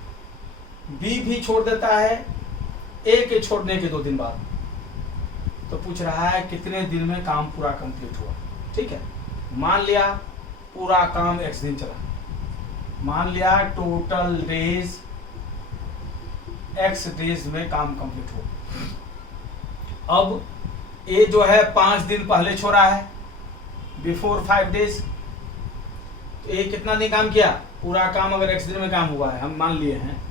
बी भी छोड़ देता है ए के छोड़ने के 2 दिन बाद। तो पूछ रहा है कितने दिन में काम पूरा कंप्लीट हुआ। ठीक है, मान लिया पूरा काम x दिन चला, मान लिया टोटल डेज x डेज में काम कंप्लीट हुआ। अब ए जो है 5 दिन पहले छोड़ा है, बिफोर 5 डेज। तो ए कितना दिन काम किया? पूरा काम अगर x दिन में काम हुआ है, हम मान लिए हैं,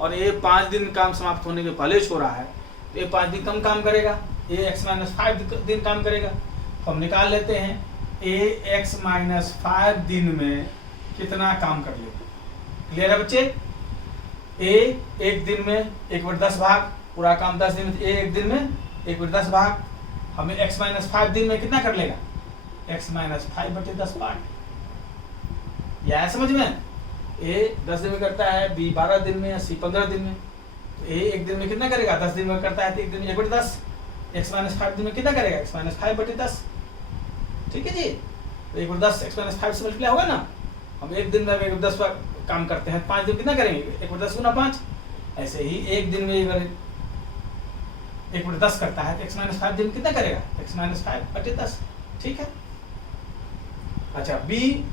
और ए 5 दिन काम समाप्त होने के पहले छोड़ा है, तो ये 5 दिन कम काम करेगा, ए x-5 दिन काम करेगा। तो हम निकाल लेते हैं ए x-5 दिन में कितना काम कर लेगा। क्लियर है बच्चे? ए एक दिन में 1/10 भाग, पूरा काम 10 दिन में, ए एक दिन में 1/10 भाग, हमें x-5 दिन में कितना कर लेगा? x-5/10 part. यह है समझ में? ए 10 दिन में करता है, बी 12 दिन में, सी 15 दिन में। तो ए एक दिन में कितना करेगा? 10 दिन में करता है तो एक दिन में 1/10। x-5 दिन में कितना करेगा? x-5/10। ठीक है जी, तो 1/10 x-5 से मल्टीप्लाई होगा ना। हम एक दिन में 1/10 काम करते हैं, 5 दिन कितना करेंगे? 1/10 गुना 5। ऐसे ही एक दिन में अगर 1/10 करता है तो x-5 दिन कितना करेगा? x-5/10। ठीक है, अच्छा बी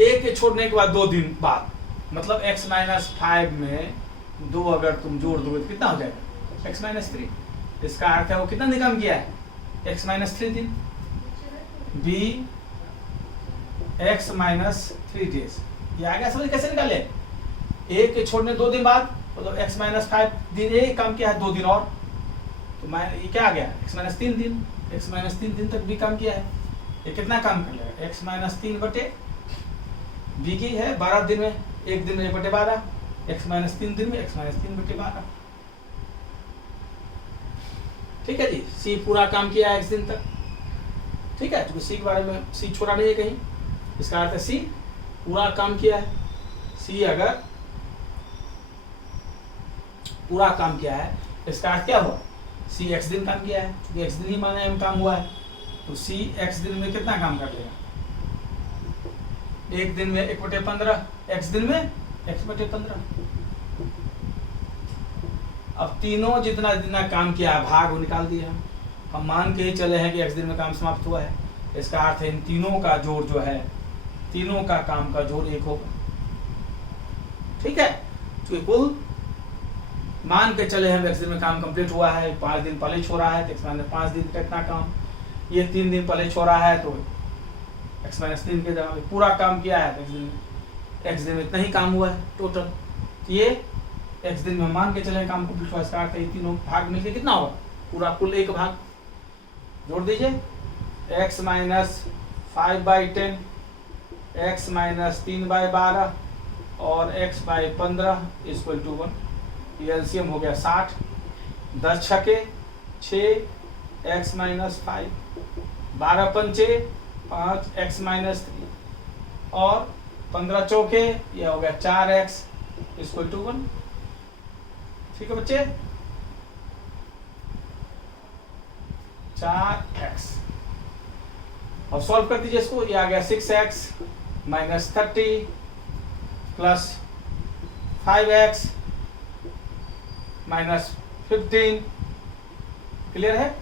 ए के छोड़ने के बाद 2 दिन बाद, मतलब x-5 में 2 अगर तुम जोड़ दोगे तो कितना हो जाएगा? x-3। इसका अर्थ है वो कितना दिन काम किया है? x-3 दिन। B x-3 days. ये आ गया समझ? कैसे निकाले? ए के छोड़ने 2 दिन बाद, मतलब x-5 दिन ए काम किया है, 2 दिन और, तो मैं ये क्या आ गया? x-3 दिन। x-3 दिन तक भी काम किया है, ये कितना काम कर लेगा? x-3 बटे बी की है 12 दिन में, एक दिन में 1/12, x-3 दिन में x-3/12। ठीक है जी, सी पूरा काम किया है x दिन तक। ठीक है, क्योंकि सी के बारे में सी छोड़ा नहीं है कहीं, इसका अर्थ है सी पूरा काम किया है। सी अगर पूरा काम किया है, इसका अर्थ क्या हुआ? सी x दिन काम किया है, क्योंकि x दिन ही माने में काम हुआ है, तो सी x दिन में कितना काम कर लेगा? एक दिन में 1/15, x दिन में x/15। अब तीनों जितना जितना काम किया भाग वो निकाल दिया। हम मान के ही चले हैं कि x दिन में काम समाप्त हुआ है, इसका अर्थ है इन तीनों का जोड़ जो है, तीनों का काम का जोड़ 1 होगा। ठीक है, तो कुल मान के चले हम x दिन में काम कंप्लीट हुआ है, 5 दिन पहले छोड़ा है तो x-5 दिन का इतना काम, ये 3 दिन पहले छोड़ा है तो x-3 के जगह पूरा काम किया है तो x दिन में इतना ही काम हुआ है टोटल। तो ये x दिन में मान के चले काम कंप्लीट हुआ, इसका अर्थ है ये तीनों भाग मिलके कितना होगा? पूरा कुल 1 भाग। जोड़ दीजिए x-5/10, x-3/12 और x/15 = 1। ये एलसीएम हो गया 60। 10 छके 6, x-5, 12 पंचे 5, x-3 और 15 चौके, ये हो गया 4x = 1। ठीक है बच्चे, 4x। अब सॉल्व कर दीजिए इसको, ये आ गया 6x - 30 प्लस 5x - 15। क्लियर है?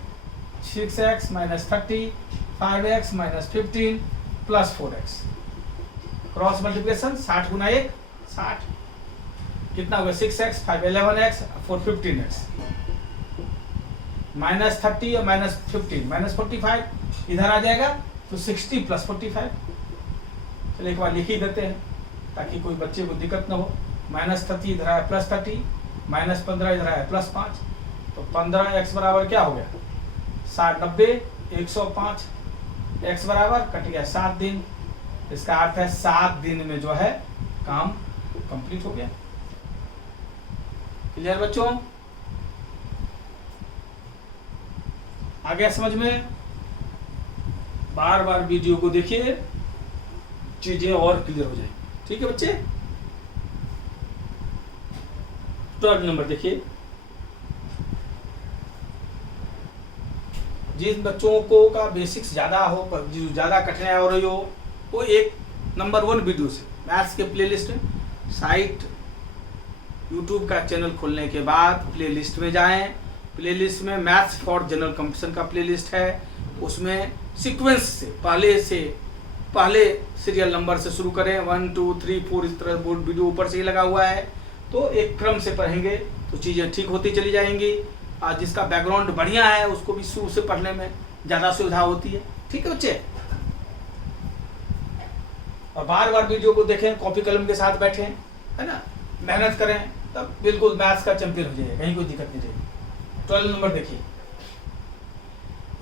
6x - 30, 5x - 15 plus 4x। Cross multiplication 60 गुना 1 60, कितना होगा? 6x, 5 11x, 4 15x। -30 और -15 -45 इधर आ जाएगा तो 60 + 45। चलिए एक बार लिख ही देते हैं ताकि कोई बच्चे को दिक्कत ना हो। -30 इधर आया, +30 -15 इधर है +5, तो 15x बराबर क्या हो गया 60 90 105, x बराबर कट गया 7 दिन। इसका अर्थ है 7 दिन में जो है काम कंप्लीट हो गया। क्लियर बच्चों, आ गया समझ में? बार बार वीडियो को देखिए, चीजें और क्लियर हो जाएंगी। ठीक है बच्चे, 12 नंबर देखिए। जिन बच्चों को का बेसिक्स ज्यादा हो, जो ज्यादा कठिनाई हो रही हो, वो एक नंबर 1 वीडियो से मैथ्स के प्लेलिस्ट साइट यूट्यूब का चैनल खोलने के बाद प्लेलिस्ट में जाएं। प्लेलिस्ट में मैथ्स फॉर जनरल कंपटीशन का प्लेलिस्ट है, उसमें सीक्वेंस से पहले सीरियल नंबर से शुरू करें, 1 2 3 4 इस तरह बोर्ड वीडियो ऊपर से ही लगा हुआ है, तो एक क्रम से पढ़ेंगे तो चीज़ें ठीक होती चली जाएंगी। और जिसका बैकग्राउंड बढ़िया है उसको भी शुरू से पढ़ने में ज़्यादा सुविधा होती है। ठीक है बच्चे, और बार बार वीडियो को देखें, कॉपी कलम के साथ बैठें, है ना, मेहनत करें, तब बिल्कुल मैथ्स का चैंपियन हो जाएगा, कहीं कोई दिक्कत नहीं रहेगी। 12 नंबर देखिए,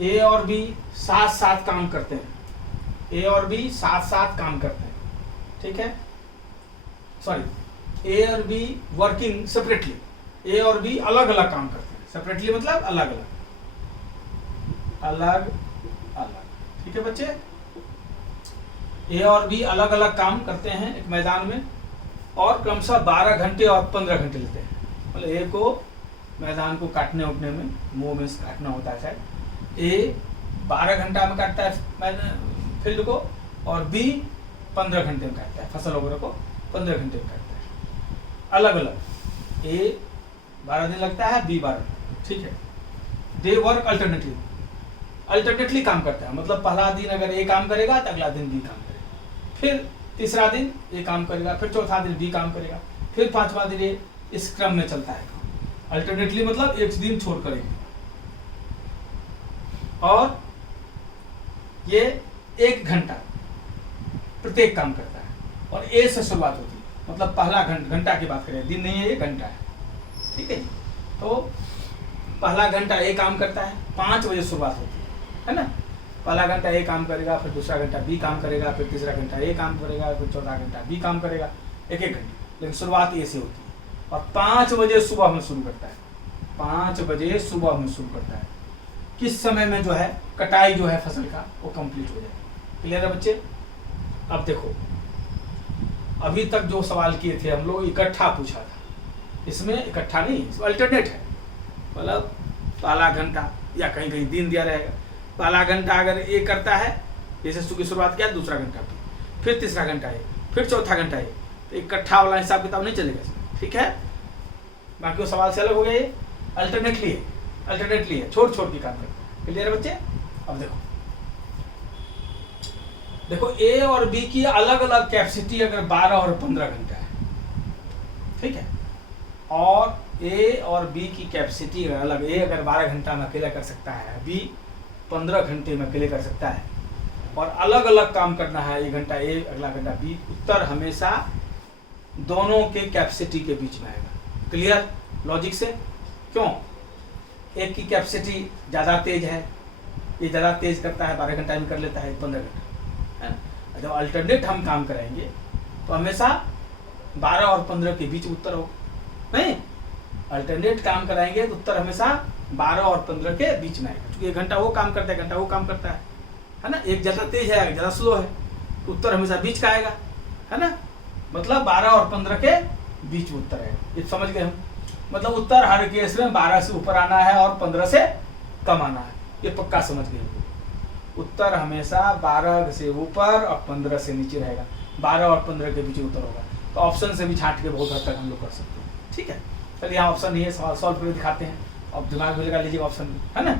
ए और बी साथ साथ काम करते हैं, ए और बी साथ साथ काम करते हैं, ठीक है, सॉरी, ए और बी वर्किंग सेपरेटली, ए और बी अलग अलग काम करते हैं, सेपरेटली मतलब अलग अलग अलग अलग, ठीक है बच्चे, ए और बी अलग अलग काम करते हैं एक मैदान में, और क्रमशः 12 घंटे और 15 घंटे लेते हैं। मतलब ए को मैदान को काटने उठने में, मुंह में काटना होता है शायद, ए 12 घंटा में काटता है फील्ड को, और बी 15 घंटे में काटता है, फसल वगैरह को 15 घंटे में काटता है, अलग अलग। ए 12 दिन लगता है, बी 12, ठीक है। दे वर्क अल्टरनेटली काम करता है, मतलब पहला दिन अगर ए काम करेगा तो अगला दिन बी काम करेगा, फिर तीसरा दिन ए काम करेगा, फिर चौथा दिन बी काम करेगा, फिर 5वां दिन ए, इस क्रम में चलता है काम। अल्टरनेटली मतलब एक दिन छोड़ करेंगे, और ये 1 घंटा प्रत्येक काम करता है, और ए से शुरुआत होती है, मतलब पहला घंटा की बात करें, दिन नहीं है, ये घंटा है, ठीक है। तो पहला घंटा ए काम करता है, 5 बजे शुरुआत होती है ना, पहला घंटा ए काम करेगा, फिर दूसरा घंटा बी काम करेगा, फिर तीसरा घंटा ए काम करेगा, फिर चौथा घंटा बी काम करेगा, एक घंटे, लेकिन शुरुआत ए से होती है। और 5 बजे सुबह में शुरू करता है, 5 बजे सुबह में शुरू करता है, किस समय में जो है कटाई जो है फसल का वो कंप्लीट हो जाएगा। क्लियर है बच्चे? अब देखो, अभी तक जो सवाल किए थे हम लोग इकट्ठा पूछा था, इसमें इकट्ठा नहीं, अल्टरनेट है, मतलब पहला घंटा या कहीं कहीं दिन दिया रहेगा, पहला घंटा अगर ए करता है, जैसे की शुरुआत किया, दूसरा घंटा बी, फिर तीसरा घंटा ए, फिर चौथा घंटा ए, तो इकट्ठा वाला हिसाब किताब नहीं चलेगा, ठीक है। बाकी वो सवाल से अलग हो गए, अल्टरनेटली है, छोड़ के काम करते हैं। क्लियर है बच्चे? अब देखो ए और बी की अलग अलग कैपेसिटी अगर 12 और 15 घंटा है, ठीक है, और ए और बी की कैपेसिटी अलग, ए अगर 12 घंटा में अकेला कर सकता है, बी 15 घंटे में अकेले कर सकता है, और अलग अलग काम करना है, 1 घंटा ए, अगला घंटा बी, उत्तर हमेशा दोनों के कैपेसिटी के बीच में आएगा। क्लियर लॉजिक से? क्यों? एक की कैपेसिटी ज़्यादा तेज है, ये ज़्यादा तेज करता है, 12 घंटा में कर लेता है, 15 घंटा, है ना। जब अल्टरनेट हम काम कराएंगे तो हमेशा 12 और 15 के बीच उत्तर हो, नहीं, अल्टरनेट काम कराएंगे तो उत्तर हमेशा 12 और 15 के बीच में आएगा, क्योंकि 1 घंटा वो काम करता है, 1 घंटा वो काम करता है ना, एक ज़्यादा तेज है, ज़्यादा स्लो है, तो उत्तर हमेशा बीच का आएगा, है ना, मतलब 12 और 15 के बीच में उत्तर आएगा। ये समझ गए हम? मतलब उत्तर हर केस में 12 से ऊपर आना है और 15 से कम आना है, ये पक्का समझ गए। उत्तर हमेशा 12 से ऊपर और 15 से नीचे रहेगा, 12 और 15 के बीच उत्तर होगा। तो ऑप्शन से भी छांट के बहुत हद तक हम लोग कर सकते हैं, ठीक है। चलिए यहाँ ऑप्शन नहीं है, सवाल सॉल्व करके दिखाते हैं, अब दिमाग में लगा लीजिए ऑप्शन, है ना।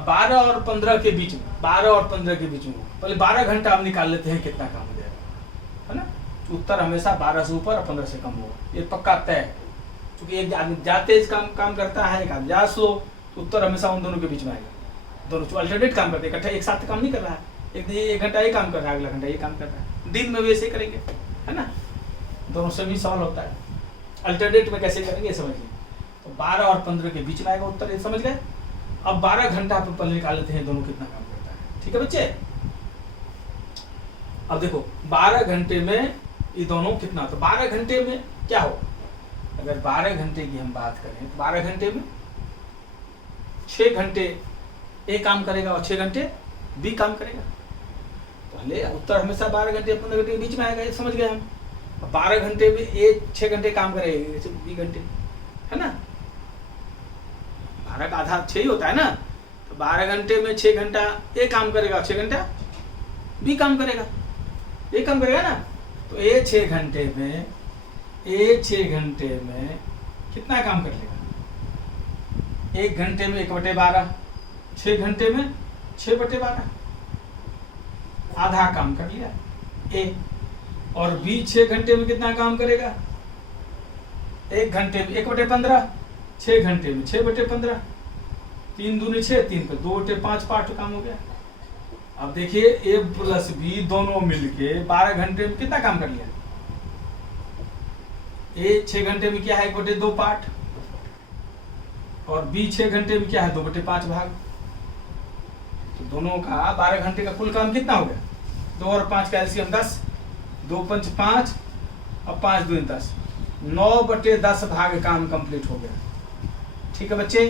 12 और 15 के बीच में, 12 और 15 के बीच में, पहले 12 घंटा हम निकाल लेते हैं, कितना काम हो जाएगा, है ना। उत्तर हमेशा 12 से ऊपर और 15 से कम होगा, ये पक्का तय है, क्योंकि एक ज़्यादा तेज काम करता है, एक ज़्यादा स्लो, तो उत्तर हमेशा उन दोनों के बीच में आएगा। दोनों जो अल्टरनेट काम करते हैं, इकट्ठा एक साथ काम नहीं कर रहा है, एक घंटा ये काम कर रहा है, अगला घंटा ये काम कर रहा है, दिन में भी ऐसे करेंगे, है ना, दोनों से भी सवाल होता है। अल्टरनेट में कैसे करेंगे समझिए। तो 12 और 15 के बीच में आएगा उत्तर, ये समझ गए। अब 12 घंटा पे पहले निकाल लेते हैं दोनों कितना काम करता है। ठीक है बच्चे, अब देखो 12 घंटे में ये दोनों कितना, तो 12 घंटे में क्या हो, अगर 12 घंटे की हम बात करें तो 12 घंटे में 6 घंटे ए काम करेगा और 6 घंटे बी काम करेगा। पहले उत्तर हमेशा 12 घंटे 15 घंटे के बीच में आएगा, ये समझ गए हम। 12 घंटे में ए 6 घंटे काम करेगा, बी घंटे, है ना, 12 का आधा 6 ही होता है ना। तो 12 घंटे में 6 घंटा ए काम करेगा, 6 घंटा बी काम करेगा, ये काम करेगा ना। तो ए 6 घंटे में कितना काम कर लेगा, 1 घंटे में 1/12, 6 घंटे में 6/12, आधा काम कर लिया ए। और बी 6 घंटे में कितना काम करेगा, 1 घंटे में 1/15, 6 घंटे में 6/15, 3 दूनी 6, 3 पे 2/5 पार्ट काम हो गया। अब देखिए ए प्लस बी दोनों मिलके 12 घंटे में कितना काम कर लिया। ए 6 घंटे में क्या है 1/2 पार्ट, और बी 6 घंटे में क्या है 2/5 भाग। तो दोनों का 12 घंटे का कुल काम कितना हो गया, 2 और 5 का एलसीएम 10, 2 पंच 5 और 5 दूनी 10, 9/10 भाग काम कंप्लीट हो गया। ठीक है बच्चे,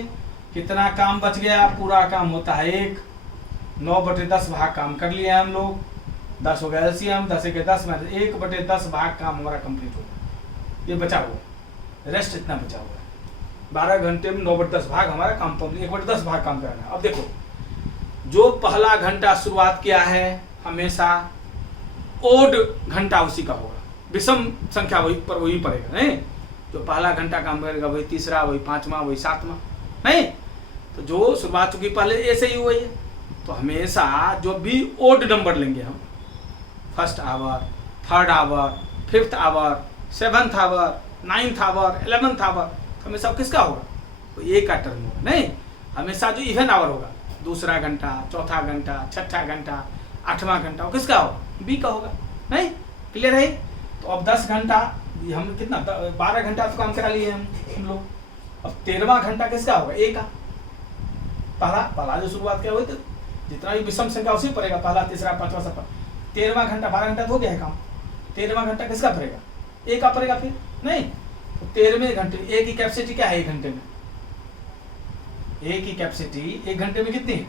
कितना काम बच गया, पूरा काम होता है 1, 9/10 भाग काम कर लिया हम लोग, 10 हो गया एलसीएम, 10 के 10 में 1/10 भाग काम हमारा कंप्लीट हो गया। ये बचा हुआ, रेस्ट इतना बचा हुआ है। 12 घंटे में 9/10 भाग हमारा काम कंप्लीट, 1/10 भाग काम करना है। अब देखो जो पहला घंटा शुरुआत किया है हमेशा ओड घंटा उसी का होगा, विषम संख्या वही पर वही पड़ेगा, नहीं जो पहला घंटा काम करेगा वही तीसरा, वही 5वां, वही 7वां, नहीं। तो जो शुरुआत चुकी पहले ए से ही हुई है, तो हमेशा जो भी ओड नंबर लेंगे हम, 1st hour, 3rd hour, 5th hour, 7th hour, 9th hour, 11th hour, तो हमेशा किसका होगा, तो ए का टर्म होगा, नहीं। हमेशा जो इवन आवर होगा, दूसरा घंटा, चौथा घंटा, छठा घंटा, 8वां घंटा, वो किसका होगा, बी का होगा, नहीं। क्लियर है। तो अब 10 घंटा हम कितना 12 घंटा तो काम करा लिए हम लोग। अब 13वां घंटा किसका होगा, ए का। पहला जो शुरुआत किया हुई, तो जितना भी विषम संख्या उसी पड़ेगा, पहला, तीसरा, 5वां, सब। 13वां घंटा 12 घंटा तो हो गया है काम, 13वां घंटा किसका पड़ेगा, ए का पड़ेगा फिर, नहीं। तो 13वें घंटे ए की कैपेसिटी क्या है, 1 घंटे में ए की कैपेसिटी 1 घंटे में कितनी है,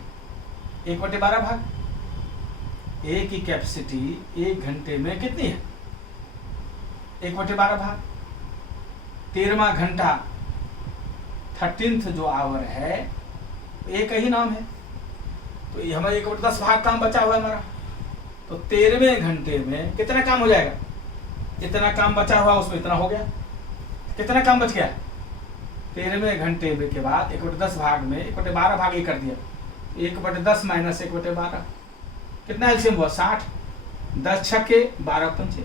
1/12 भाग। ए की कैपेसिटी 1 घंटे में कितनी है, 1/12 भाग। 13वां घंटा 13th जो आवर है, ए का ही नाम है, तो ये हमारे 1/10 भाग काम बचा हुआ है हमारा। तो 13वें घंटे में कितना काम हो जाएगा, इतना काम बचा हुआ उसमें इतना हो गया, कितना काम बच गया 13वें घंटे के बाद 1/10 भाग में 1/12 भाग ये कर दिया, 1/10 माइनस 1/12 कितना एलसीएम हुआ 60, 10 छक्के 12 पंचे,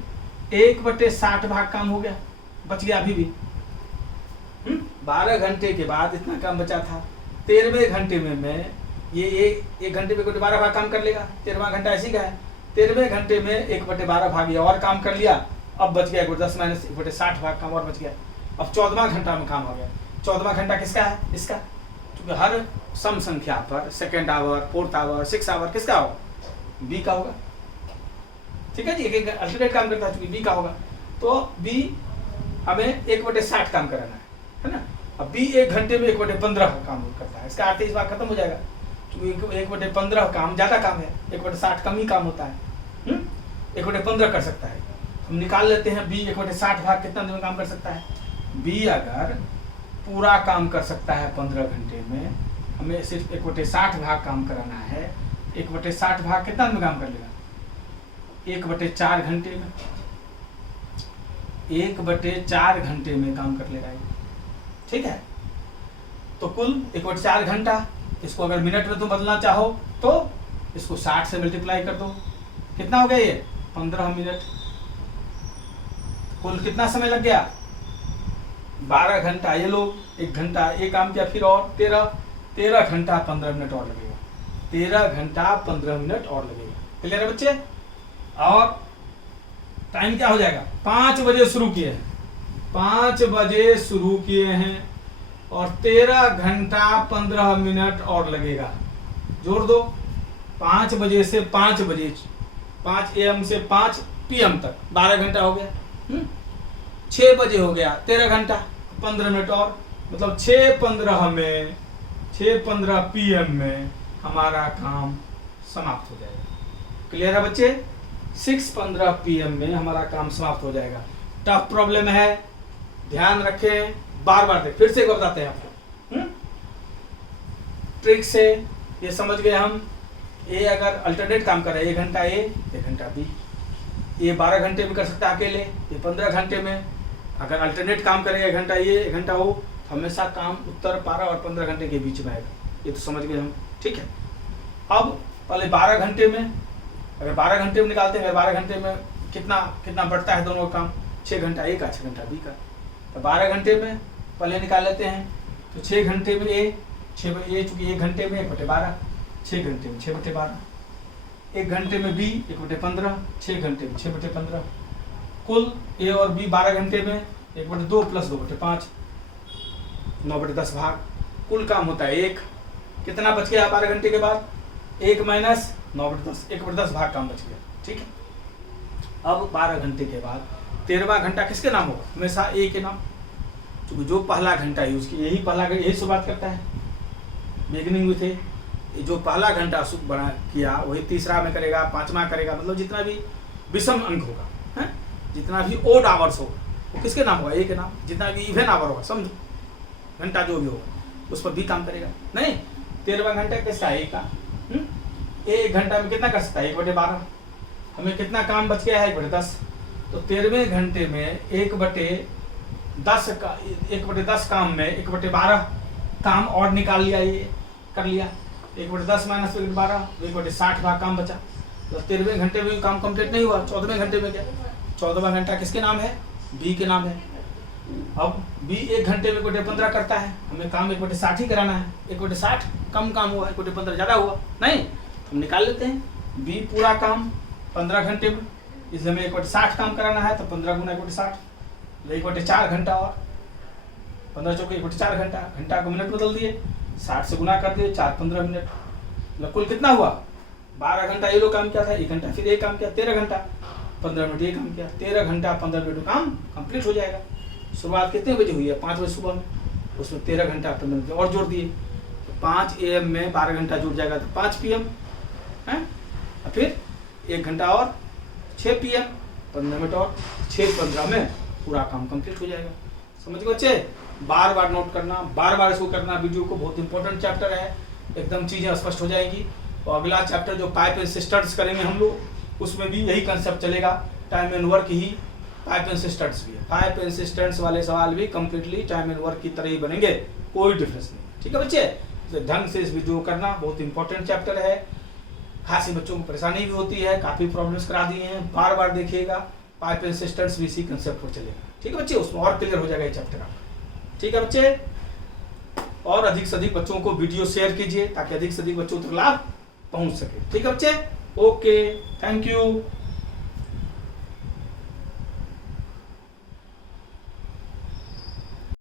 1/60 भाग काम हो गया, बच गया अभी भी। 12 घंटे के बाद इतना काम बचा था। 13वें घंटे में मैं ये एक घंटे में 1/12 भाग काम कर लेगा, 13वां घंटा ऐसी का है। 13वें घंटे में 1/12 भाग ये और काम कर लिया, अब बच गया 1/10 माइनस 1/60 भाग काम और बच गया। अब 14वां घंटा में काम हो गया। 14वां घंटा किसका है, इसका, क्योंकि हर सम संख्या पर 2nd our, 4th our, 6th our किसका होगा, बी का होगा। ठीक है जी, एक अल्टरनेट काम करता है, चूंकि बी का होगा, तो बी हमें 1/60 काम कराना है ना। अब बी 1 घंटे में 1/15 काम करता है, इसका अर्थ इस बार खत्म हो जाएगा, क्योंकि 1/15 काम ज्यादा काम है, 1/60 कम ही काम होता है। 1/15 कर सकता है, हम निकाल लेते हैं बी 1/60 भाग कितना दिन में काम कर सकता है। बी अगर पूरा काम कर सकता है 15 घंटे में, हमें सिर्फ 1/60 भाग काम कराना है। 1/60 भाग कितना दिन में काम कर लेगा, 1/4 घंटे में, 1/4 घंटे में काम कर लेगा। ठीक है, तो कुल 1/4 घंटा, इसको अगर मिनट में तुम बदलना चाहो तो इसको 60 से मल्टीप्लाई कर दो, कितना हो गया ये 15 मिनट। कुल कितना समय लग गया 12 घंटा, ये लोग 1 घंटा ये काम किया, फिर और 13 घंटा 15 मिनट और लगेगा, 13 घंटा 15 मिनट और लगेगा। क्लियर है बच्चे। और टाइम क्या हो जाएगा, 5 बजे शुरू किए हैं, 5 बजे शुरू किए हैं और 13 घंटा 15 मिनट और लगेगा। जोड़ दो, 5 बजे से 5 बजे, 5 AM से 5 PM तक 12 घंटा हो गया। 6 बजे हो गया 13 घंटा 15 मिनट और, मतलब 6:15 PM में हमारा काम समाप्त हो जाएगा। क्लियर है बच्चे? 6:15 PM में हमारा काम समाप्त हो जाएगा। टफ प्रॉब्लम है, ध्यान रखें, बार बार देख, फिर से एक बार बताते हैं आपको। ट्रिक से ये समझ गए हम, ए अगर अल्टरनेट काम कर रहा है, 1 घंटा ए 1 घंटा बी, ये 12 घंटे में कर सकता है अकेले, ये 15 घंटे में। अगर अल्टरनेट काम करेगा 1 घंटा ये 1 घंटा वो, तो हमेशा काम उत्तर 12 और 15 घंटे के बीच में आएगा। ये तो समझ गए हम, ठीक है। अब पहले 12 घंटे में, अगर 12 घंटे में निकालते हैं, 12 घंटे में कितना बढ़ता है दोनों का काम, 6 घंटा ए का 6 घंटा बी का। तो 12 घंटे में पहले निकाल लेते हैं, तो 6 घंटे में ए, चूंकि 1 घंटे में 1/12, 6 घंटे में 6/12, 1 घंटे में बी 1/15, 6 घंटे में 6/15, कुल ए और बी 12 घंटे में 1/2 + 2/5, 9/10 भाग। कुल काम होता है 1। कितना बच गया 12 घंटे के बाद? 1 - 9/10, 1/10 भाग काम बच गया, ठीक है। अब 12 घंटे के बाद 13वां घंटा किसके नाम होगा? हमेशा ए के नाम, क्योंकि जो पहला घंटा यूज किया यही शुरुआत करता है, बिगिनिंग में थे। जो पहला घंटा बना किया वही तीसरा में करेगा, 5वां करेगा, मतलब जितना भी विषम अंक होगा, है, जितना भी ओड आवर्स होगा वो किसके नाम होगा? ए के नाम। जितना भी इवन आवर होगा, समझो, घंटा जो भी होगा उस पर भी काम करेगा। नहीं, 13वां घंटा किसका? ए का। 1 घंटा में कितना कर सकता है? 1/12। हमें कितना काम बच गया है? 1/10। तो 13वें घंटे में 1/10 काम में 1/12 काम और निकाल लिया, ये कर लिया। 1/10 - 1/12, 1/60 भाग काम बचा। तो 13वें घंटे में काम कंप्लीट नहीं हुआ। 14वें घंटे में क्या? 14वां घंटा किसके नाम है? बी के नाम है। अब बी 1 घंटे में 1/15 करता है, हमें काम 1/60 ही कराना है। 1/60 कम काम हुआ, 1/15 ज़्यादा हुआ, नहीं हम निकाल लेते हैं। बी पूरा काम 15 घंटे में, इसलिए हमें 1/60 काम कराना है, तो 15 × 1/60, 1/4 घंटा और 15 × 4 1/4 घंटा। घंटा को मिनट बदल दिए, 60 से गुना कर दिए, 4-15 मिनट। मतलब कुल कितना हुआ? 12 घंटा ये लोग काम किया था, 1 घंटा फिर ये काम किया, 13 घंटा 15 मिनट ये काम किया, 13 घंटा 15 मिनट काम कंप्लीट हो जाएगा। शुरुआत कितने बजे हुई है? 5 बजे सुबह में, उसमें 13 घंटा 15 मिनट और जोड़ दिए, तो 5 AM में 12 घंटा जुड़ जाएगा, तो 5 PM है, फिर 1 घंटा और 6 PM 15 मिनट और 6:15 में पूरा काम कंप्लीट हो जाएगा। समझ गए बच्चे? बार बार नोट करना, बार बार इसको करना। वीडियो को बहुत इंपॉर्टेंट चैप्टर है, एकदम चीज़ें स्पष्ट हो जाएगी। और अगला चैप्टर जो पाइप एंड सिस्टर्स करेंगे हम लोग, उसमें भी यही कंसेप्ट चलेगा, time and work he pipe and sisters भी है। पाइप एंड सिस्टर्स वाले सवाल भी कंप्लीटली टाइम एंड वर्क की तरह ही बनेंगे, कोई डिफरेंस नहीं। ठीक है बच्चे? तो ढंग से इस वीडियो को करना, बहुत इंपॉर्टेंट चैप्टर है। खासी बच्चों को परेशानी भी होती है, काफ़ी प्रॉब्लम्स करा दिए हैं, बार बार देखिएगा। पाइप एंड सिस्टर्स भी इसी कंसेप्ट पर चलेगा, ठीक है बच्चे? उसमें और क्लियर हो जाएगा ये चैप्टर आपका, ठीक है बच्चे? और अधिक से अधिक बच्चों को वीडियो शेयर कीजिए, ताकि अधिक से अधिक बच्चों तक लाभ पहुंच सके, ठीक है बच्चे? Okay, thank you.